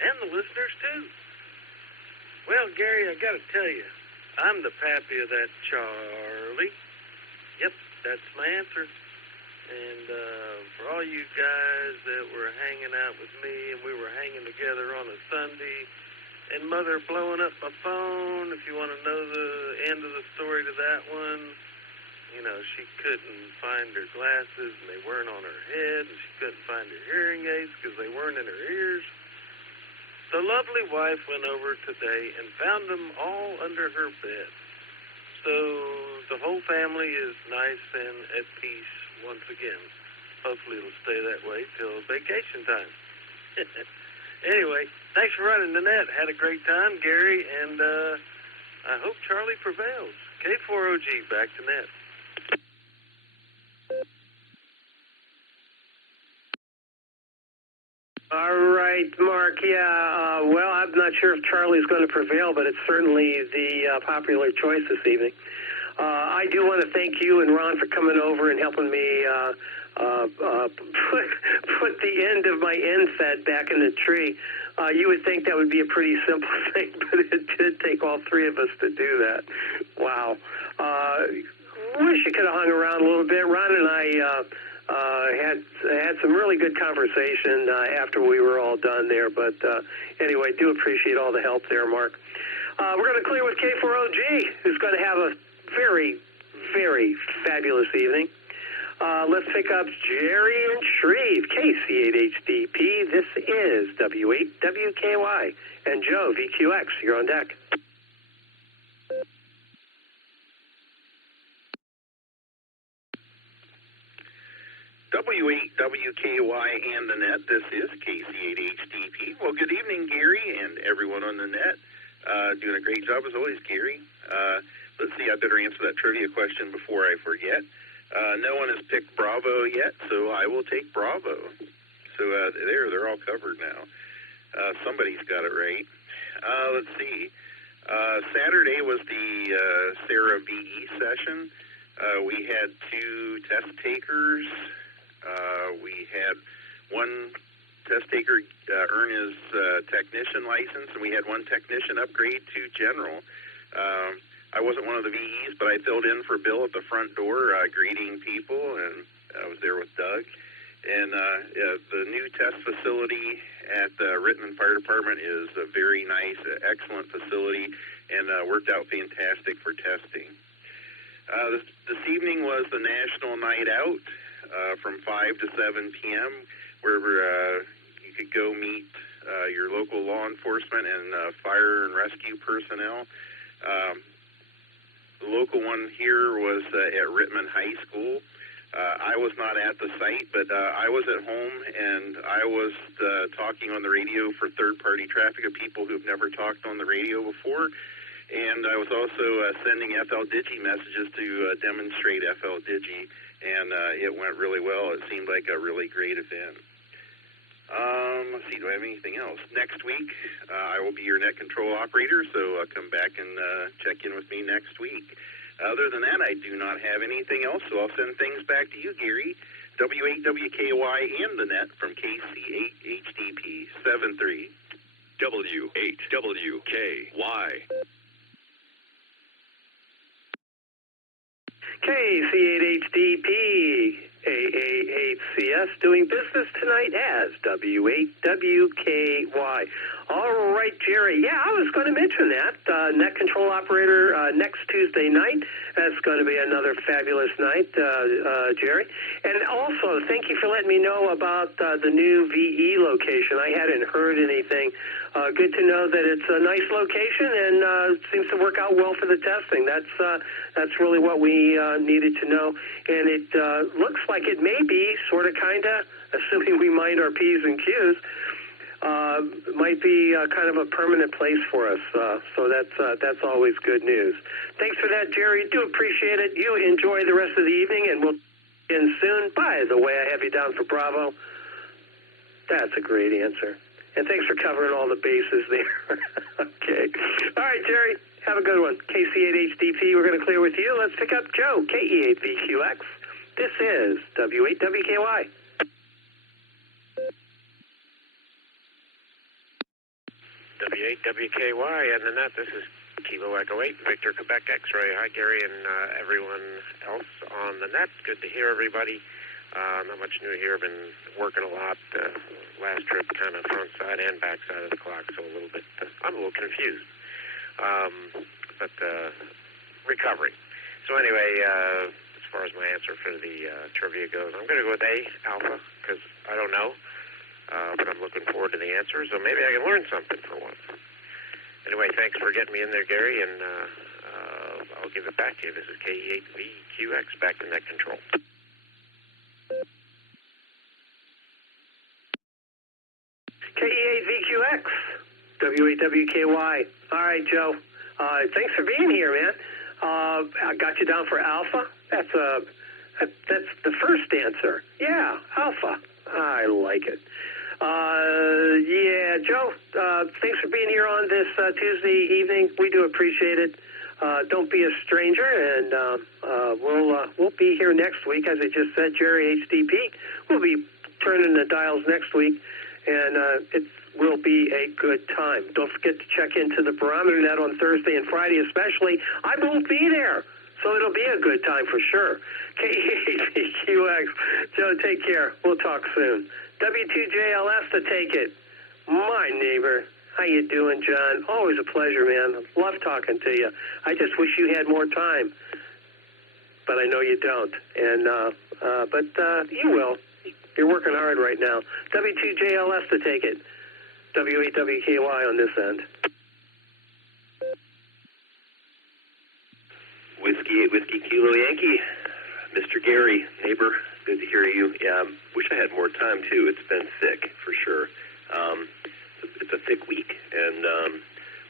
and the listeners, too. Well, Gary, I got to tell you, I'm the pappy of that Charlie. Yep, that's my answer. And for all you guys that were hanging out with me, and we were hanging together on a Sunday, and Mother blowing up my phone, if you want to know the end of the story to that one, you know, she couldn't find her glasses, and they weren't on her head, and she couldn't find her hearing aids because they weren't in her ears. The lovely wife went over today and found them all under her bed. So the whole family is nice and at peace once again. Hopefully it'll stay that way till vacation time. Anyway, thanks for running the net. Had a great time, Gary, and I hope Charlie prevails. K4OG, back to net. All right, Mark. Yeah, well, I'm not sure if Charlie's going to prevail, but it's certainly the popular choice this evening. I do want to thank you and Ron for coming over and helping me put the end of my NFED back in the tree. You would think that would be a pretty simple thing, but it did take all three of us to do that. Wow. Wish you could have hung around a little bit. Ron and I had some really good conversation after we were all done there. But anyway, do appreciate all the help there, Mark. We're going to clear with K4OG, who's going to have a very, very fabulous evening. Let's pick up Jerry and Shreve, KC8HDP. This is W8WKY. And Joe, VQX, you're on deck. W8WKY and the net, this is KC8HDP. Well, good evening, Gary, and everyone on the net. Doing a great job as always, Gary. Let's see, I better answer that trivia question before I forget. No one has picked Bravo yet, so I will take Bravo. So they're all covered now. Somebody's got it right. Let's see. Saturday was the Sarah BE session. We had 2 test takers. We had one test taker earn his technician license, and we had one technician upgrade to general. I wasn't one of the VEs, but I filled in for Bill at the front door, greeting people, and I was there with Doug. And the new test facility at the Rittman Fire Department is a very nice, excellent facility, and worked out fantastic for testing. This evening was the National Night Out from 5 to 7 p.m., where you could go meet your local law enforcement and fire and rescue personnel. The local one here was at Rittman High School. I was not at the site, but I was at home, and I was talking on the radio for third-party traffic of people who've never talked on the radio before. And I was also sending FL Digi messages to demonstrate FL Digi, and it went really well. It seemed like a really great event. Let's see, do I have anything else? Next week, I will be your net control operator, so come back and check in with me next week. Other than that, I do not have anything else, so I'll send things back to you, Gary. W8WKY and the net from KC8HDP 73. W8WKY. KC8HDP, AA8CS, doing business tonight as W8WKY. All right, Jerry. Yeah, I was going to mention that. Net control operator next Tuesday night. That's going to be another fabulous night, Jerry. And also, thank you for letting me know about the new VE location. I hadn't heard anything. Good to know that it's a nice location and seems to work out well for the testing. That's really what we needed to know. And it looks like it may be sort of, kind of, assuming we mind our P's and Q's, might be kind of a permanent place for us. So that's always good news. Thanks for that, Jerry. Do appreciate it. You enjoy the rest of the evening, and we'll see you soon. By the way, I have you down for Bravo. That's a great answer. And thanks for covering all the bases there. Okay. All right, Jerry. Have a good one. KC8HDP, we're going to clear with you. Let's pick up Joe, KE8VQX. This is W8WKY. W8WKY and the net. This is Kilo Echo 8, Victor Quebec X-Ray. Hi, Gary, and everyone else on the net. Good to hear everybody. Not much new here. Been working a lot. Last trip kind of front side and back side of the clock, so a little bit. I'm a little confused. But recovery. So anyway, as far as my answer for the trivia goes, I'm going to go with A, Alpha, because I don't know. But I'm looking forward to the answer, so maybe I can learn something for once. Anyway, thanks for getting me in there, Gary, and I'll give it back to you. This is KE8VQX, back to net control. KE8VQX, W8WKY. All right, Joe. Thanks for being here, man. I got you down for Alpha. That's the first answer. Yeah, Alpha. I like it. Yeah, Joe, thanks for being here on this Tuesday evening. We do appreciate it. Don't be a stranger, and we'll be here next week. As I just said, Jerry HDP will be turning the dials next week, and it will be a good time. Don't forget to check into the barometer net on Thursday and Friday especially. I won't be there, so it'll be a good time for sure. KE8VQX. Joe, take care. We'll talk soon. W2JLS to take it. My neighbor. How you doing, John? Always a pleasure, man. Love talking to you. I just wish you had more time, but I know you don't. And but you will. You're working hard right now. W2JLS to take it. W8WKY on this end. Whiskey 8 Whiskey Kilo Yankee. Mr. Gary, neighbor, good to hear you. Yeah, wish I had more time, too. It's been thick, for sure. It's a thick week, and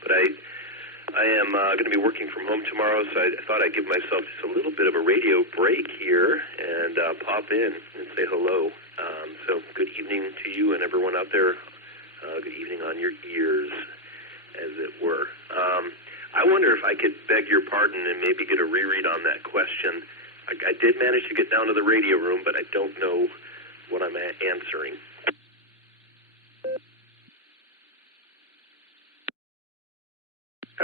but I am going to be working from home tomorrow, so I thought I'd give myself just a little bit of a radio break here and pop in and say hello. So good evening to you and everyone out there. Good evening on your ears, as it were. I wonder if I could beg your pardon and maybe get a reread on that question. I did manage to get down to the radio room, but I don't know what I'm answering.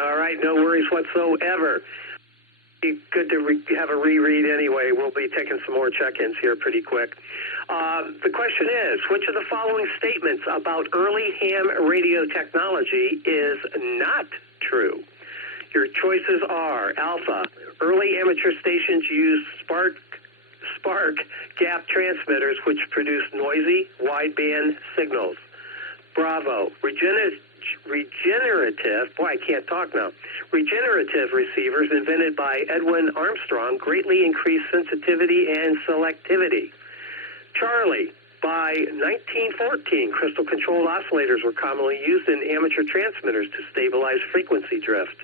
All right, no worries whatsoever. Good to have a reread anyway. We'll be taking some more check-ins here pretty quick. The question is, which of the following statements about early ham radio technology is not true? Your choices are Alpha. Early amateur stations used spark gap transmitters which produce noisy wideband signals. Bravo. Regenerative, boy, I can't talk now. Regenerative receivers invented by Edwin Armstrong greatly increased sensitivity and selectivity. Charlie, by 1914, crystal-controlled oscillators were commonly used in amateur transmitters to stabilize frequency drift.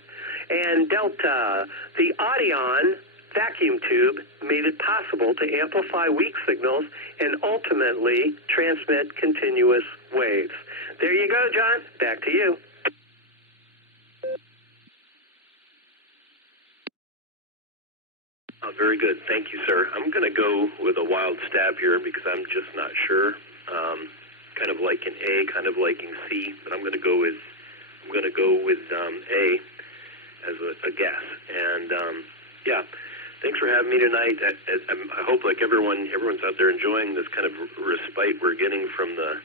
And Delta, the Audion vacuum tube made it possible to amplify weak signals and ultimately transmit continuous waves. There you go, John. Back to you. Very good. Thank you, sir. I'm going to go with a wild stab here because I'm just not sure. Kind of liking A, kind of liking C, but I'm going to go with A as a guess. And yeah, thanks for having me tonight. I hope like everyone's out there enjoying this kind of respite we're getting from the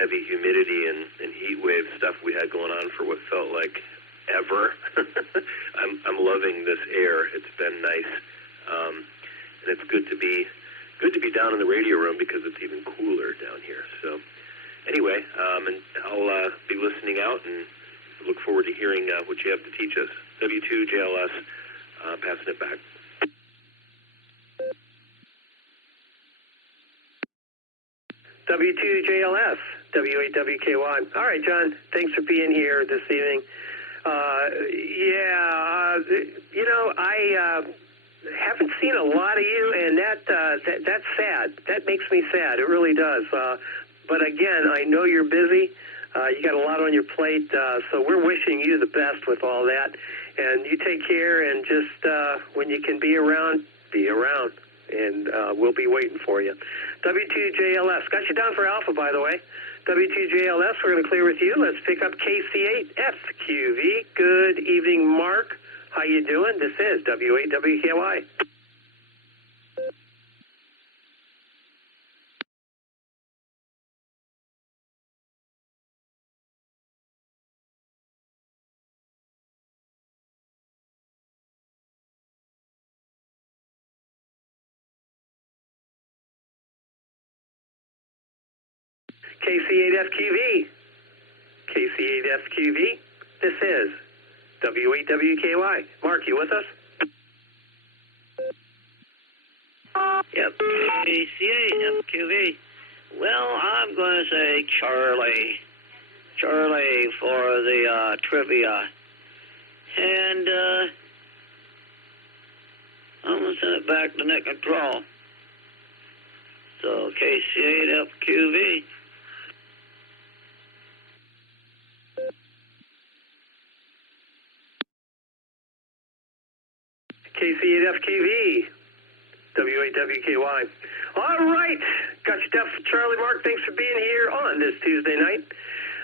heavy humidity and heat wave stuff we had going on for what felt like ever. I'm loving this air. It's been nice, and it's good to be down in the radio room because it's even cooler down here. So anyway, and I'll be listening out and look forward to hearing what you have to teach us. W2JLS, passing it back. W2JLS, W8WKY. All right, John, thanks for being here this evening. I haven't seen a lot of you, and that's sad. That makes me sad. It really does. But again, I know you're busy. You got a lot on your plate, so we're wishing you the best with all that. And you take care, and just when you can be around, and we'll be waiting for you. W2JLS. Got you down for Alpha, by the way. W2JLS, we're going to clear with you. Let's pick up KC8FQV. Good evening, Mark. How you doing? This is W8WKY. KC8FQV. KC8FQV. This is W8WKY. Mark, you with us? Yep, KC8FQV. Well, I'm going to say Charlie. Charlie for the trivia. And I'm going to send it back to Net Control. So, KC8FQV. KC8FQV, W8WKY. All right. Got you, Def. Charlie, Mark, thanks for being here on this Tuesday night.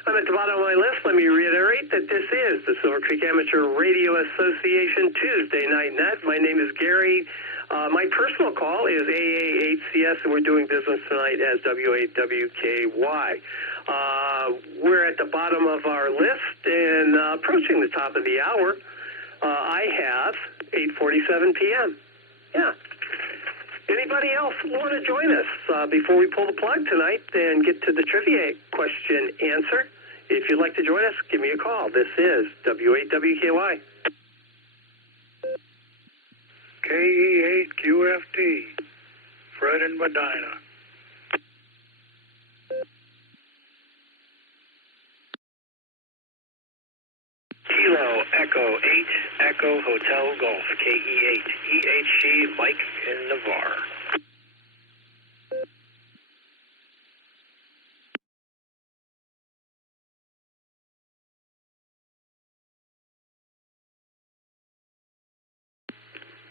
I'm at the bottom of my list. Let me reiterate that this is the Silvercreek Amateur Radio Association Tuesday Night Net. My name is Gary. My personal call is AA8CS, and we're doing business tonight as W8WKY. We're at the bottom of our list and approaching the top of the hour. I have 8:47 p.m. Yeah. Anybody else want to join us before we pull the plug tonight and get to the trivia question answer? If you'd like to join us, give me a call. This is W8WKY. KE8QFT, Fred and Medina. Kilo Echo 8 Echo Hotel Golf KE8 EHG Mike in Navarre.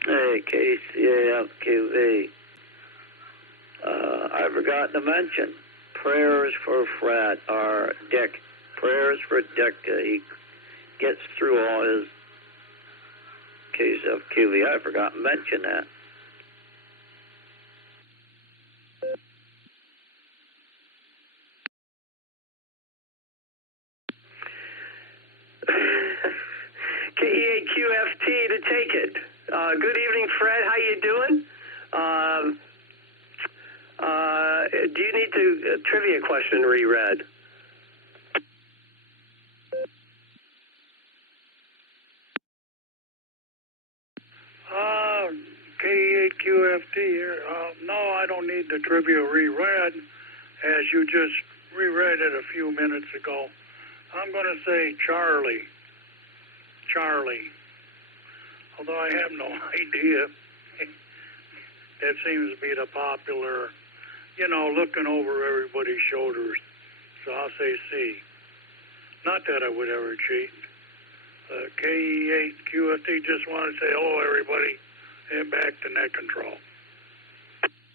Hey, KCAFQV. I forgot to mention, prayers for Fred, or Dick. Prayers for Dick. He gets through all his case of QV. I forgot to mention that. KE8QFT to take it. Good evening, Fred. How you doing? Do you need to trivia question reread? KE8QFT here. No, I don't need the trivia reread, as you just reread it a few minutes ago. I'm going to say Charlie. Charlie. although I have no idea. That seems to be the popular, looking over everybody's shoulders. So I'll say C. Not that I would ever cheat. KE8QFT, just want to say hello, everybody, and back to net control.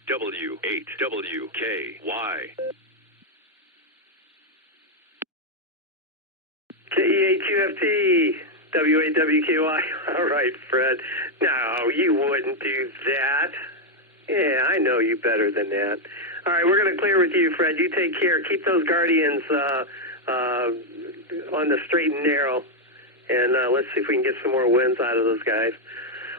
W8WKY. KE8QFT, W8WKY. All right, Fred. No, you wouldn't do that. Yeah, I know you better than that. All right, we're going to clear with you, Fred. You take care. Keep those Guardians on the straight and narrow, and let's see if we can get some more wins out of those guys.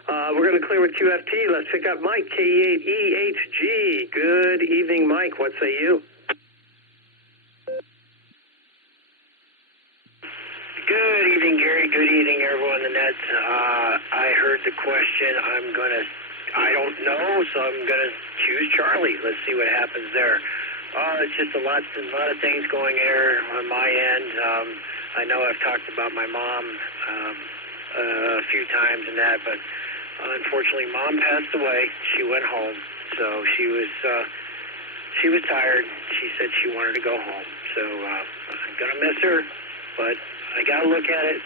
We're going to clear with QFT. Let's pick up Mike, KE8EHG. Good evening, Mike. What say you? Good evening, Gary. Good evening, everyone in the net. I heard the question. I don't know, so I'm going to choose Charlie. Let's see what happens there. It's just a lot of things going here on my end. I know I've talked about my mom a few times and that, but unfortunately, Mom passed away. She went home, so she was tired. She said she wanted to go home. So I'm going to miss her, but I got to look at it.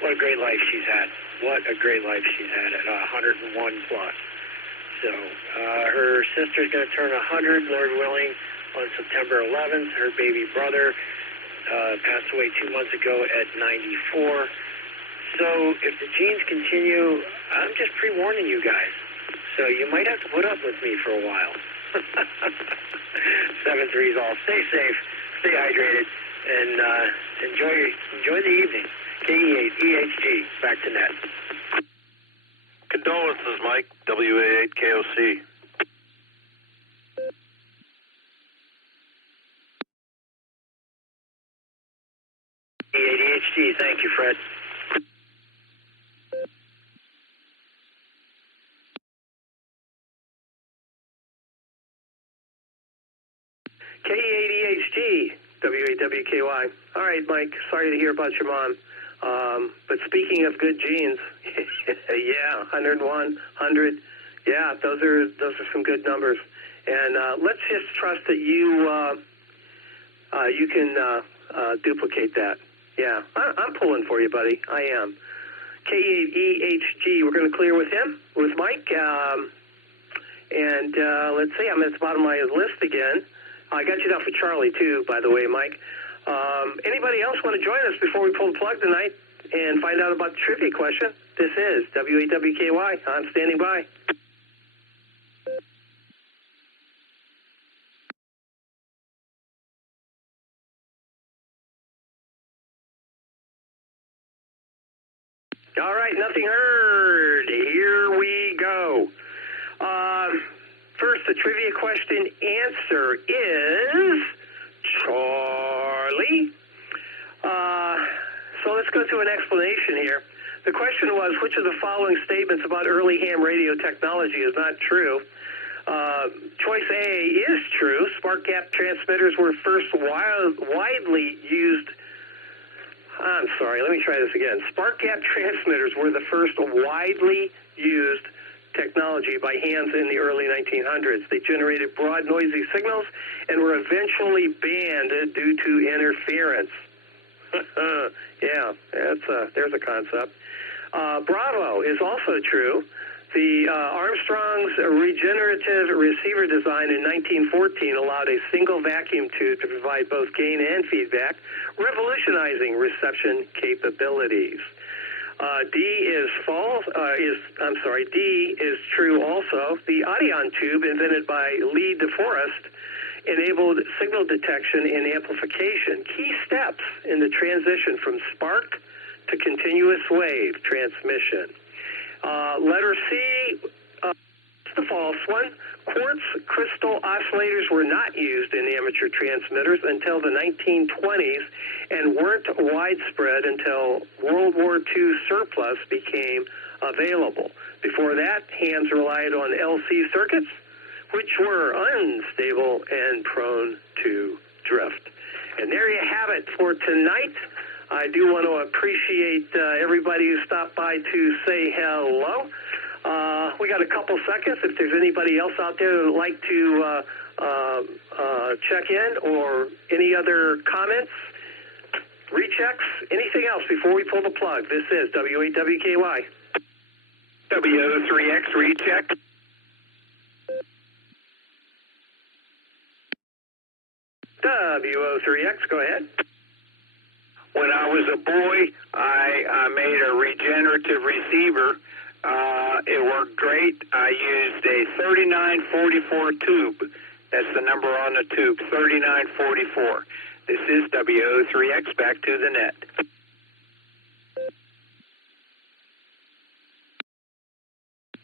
What a great life she's had. What a great life she's had at 101 plus. So her sister's going to turn 100, Lord willing, on September 11th. Her baby brother passed away 2 months ago at 94. So if the genes continue, I'm just pre-warning you guys. So you might have to put up with me for a while. 7-3's all. Stay safe, stay hydrated, and enjoy the evening. KE8EHG, back to net. Condolences, Mike. WA8KOC. ADHD, thank you, Fred. KE8EHG, W8WKY. All right, Mike, sorry to hear about your mom. But speaking of good genes, yeah, 101, 100, yeah, those are some good numbers. And let's just trust that you can duplicate that. Yeah, I'm pulling for you, buddy. I am. K8EHG, we're going to clear with him, with Mike. And let's see, I'm at the bottom of my list again. I got you down for Charlie, too, by the way, Mike. Anybody else want to join us before we pull the plug tonight and find out about the trivia question? This is W8WKY. I'm standing by. All right, nothing heard. Here we go. First, the trivia question answer is Charlie. So let's go through an explanation here. The question was, which of the following statements about early ham radio technology is not true? Choice A is true. Spark gap transmitters were first widely used. I'm sorry, let me try this again. Spark gap transmitters were the first widely used technology by hams in the early 1900s. They generated broad, noisy signals and were eventually banned due to interference. Yeah, there's a concept. Bravo is also true. The Armstrong's regenerative receiver design in 1914 allowed a single vacuum tube to provide both gain and feedback, revolutionizing reception capabilities. D is false. D is true also. The Audion tube, invented by Lee DeForest, enabled signal detection and amplification, key steps in the transition from spark to continuous wave transmission. Letter C, the false one. Quartz crystal oscillators were not used in amateur transmitters until the 1920s and weren't widespread until World War II surplus became available. Before that, hams relied on LC circuits, which were unstable and prone to drift. And there you have it for tonight. I do want to appreciate everybody who stopped by to say hello. We got a couple seconds. If there's anybody else out there who would like to check in or any other comments, rechecks, anything else before we pull the plug. This is W8WKY. W03X recheck. W03X, go ahead. When I was a boy, I made a regenerative receiver. It worked great. I used a 3944 tube. That's the number on the tube, 3944. This is W03X, back to the net.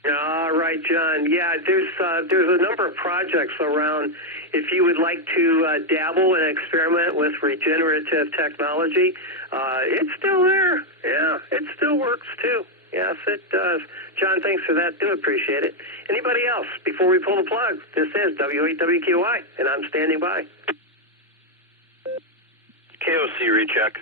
All right, John. Yeah, there's a number of projects around. If you would like to dabble and experiment with regenerative technology, it's still there. Yeah, it still works too. Yes, it does. John, thanks for that. Do appreciate it. Anybody else before we pull the plug? This is W8WKY, and I'm standing by. KOC recheck.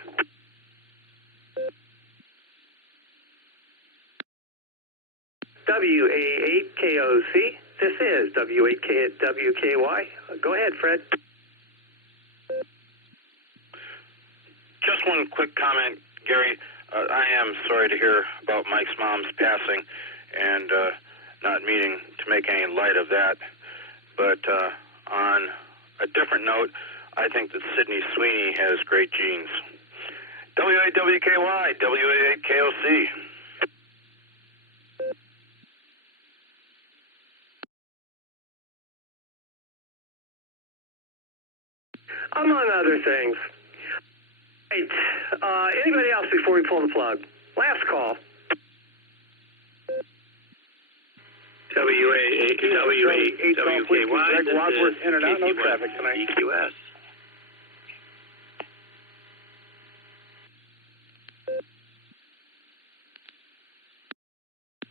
WA8KOC. This is W8WKY. Go ahead, Fred. Just one quick comment, Gary. I am sorry to hear about Mike's mom's passing and not meaning to make any light of that. But on a different note, I think that Sydney Sweeney has great genes. W8WKY, W8KOC. Among other things. Right. Anybody else before we pull the plug? Last call. W8WKY. Greg Wadsworth, in and out, no traffic tonight. EQS.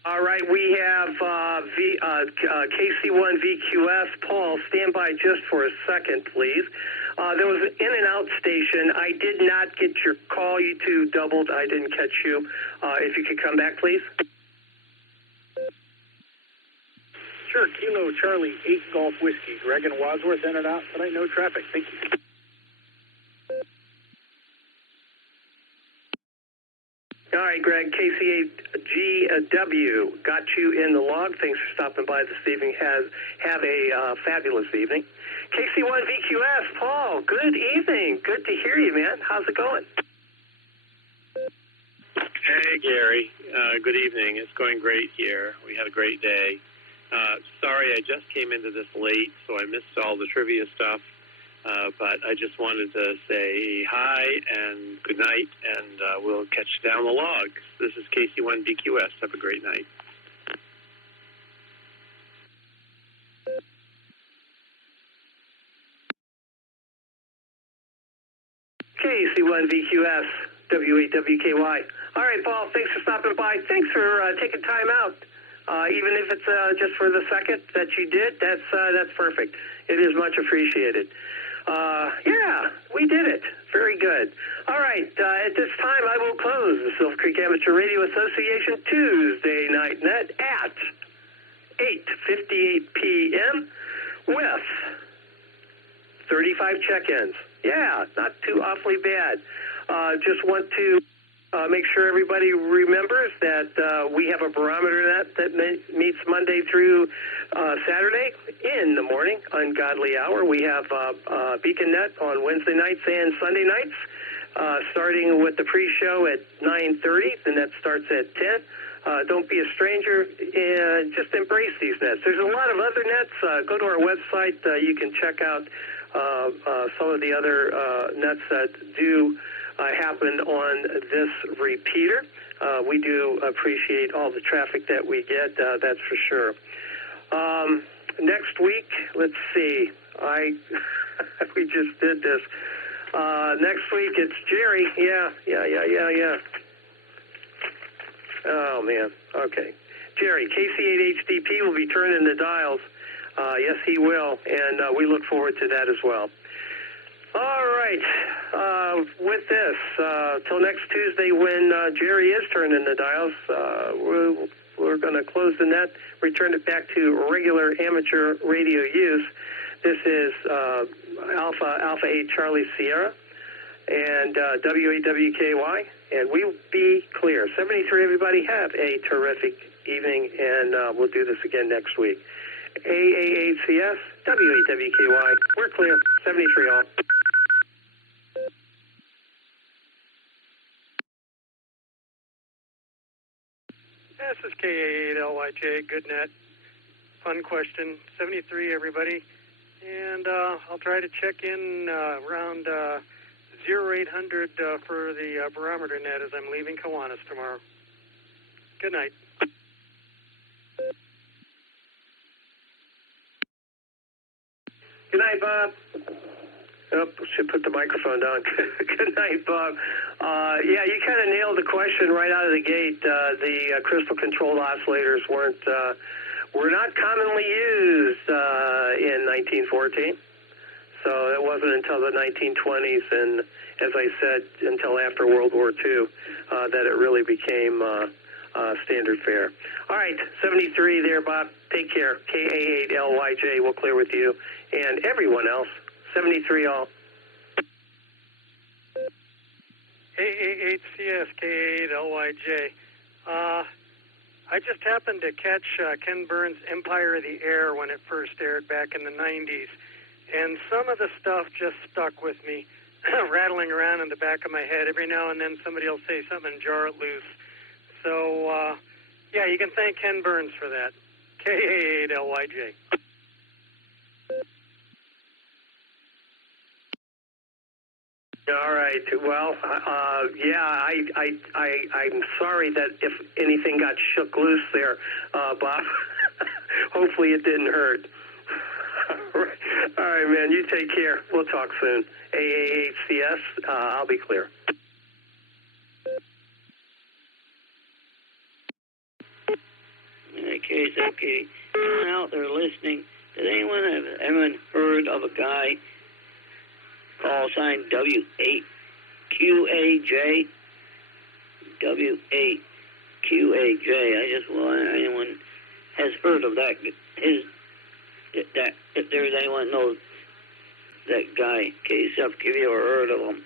All right, we have KC1VQS. Paul, stand by just for a second, please. There was an in and out station. I did not get your call. You two doubled. I didn't catch you. If you could come back, please. Sure, Kilo Charlie 8 Golf Whiskey. Greg and Wadsworth, in and out tonight, no traffic. Thank you. All right, Greg, KC8GW, got you in the log. Thanks for stopping by this evening. Have a fabulous evening. KC1VQS, Paul, good evening. Good to hear you, man. How's it going? Hey, Gary. Good evening. It's going great here. We had a great day. Sorry, I just came into this late, so I missed all the trivia stuff. But I just wanted to say hi and good night, and we'll catch you down the log. This is KC1BQS. Have a great night. KC1VQS, W8WKY. All right, Paul, thanks for stopping by. Thanks for taking time out. Even if it's just for the second that you did, that's perfect. It is much appreciated. Yeah, we did it. Very good. All right, at this time, I will close the Silvercreek Amateur Radio Association Tuesday Night Net at 8:58 p.m. with 35 check-ins. Yeah, not too awfully bad. Just want to make sure everybody remembers that we have a barometer net that meets Monday through Saturday in the morning, ungodly hour. We have Beacon Net on Wednesday nights and Sunday nights, starting with the pre-show at 9:30, and that starts at 10. Don't be a stranger, and just embrace these nets. There's a lot of other nets. Go to our website. You can check out some of the other nets that do happen on this repeater. We do appreciate all the traffic that we get, that's for sure. Next week, let's see. We just did this. Next week, it's Jerry. Yeah. Oh, man. Okay. Jerry, KC8HDP will be turning the dials. Yes, he will, and we look forward to that as well. All right. With this, till next Tuesday when Jerry is turning the dials, we're going to close the net, return it back to regular amateur radio use. This is Alpha 8 Charlie Sierra and WAWKY, and we be clear. 73, everybody, have a terrific evening, and we'll do this again next week. AA8CS, WAWKY, we're clear. 73 all. This is KA8LYJ, good net. Fun question. 73, everybody. And I'll try to check in around 0800 for the barometer net as I'm leaving Kiwanis tomorrow. Good night. Good night, Bob. Oh, should put the microphone down. Good night, Bob. Yeah, you kind of nailed the question right out of the gate. The crystal-controlled oscillators were not commonly used in 1914. So it wasn't until the 1920s, and as I said, until after World War II, that it really became standard fare. All right, 73 there, Bob. Take care. KA8LYJ will clear with you and everyone else. 73 all. AA8CS, KA8LYJ. I just happened to catch Ken Burns' Empire of the Air when it first aired back in the 90s, and some of the stuff just stuck with me, rattling around in the back of my head. Every now and then somebody will say something and jar it loose. So, yeah, you can thank Ken Burns for that. KA8LYJ. All right. Well, yeah, I'm sorry that if anything got shook loose there, Bob. Hopefully it didn't hurt. All right, man. You take care. We'll talk soon. AA8CS, I'll be clear. Okay. Anyone out there listening, did anyone have ever heard of a guy call sign W8QAJ? W8QAJ. I just wonder if anyone has heard of that. If there's anyone knows that guy, KSF, give you a heard of him.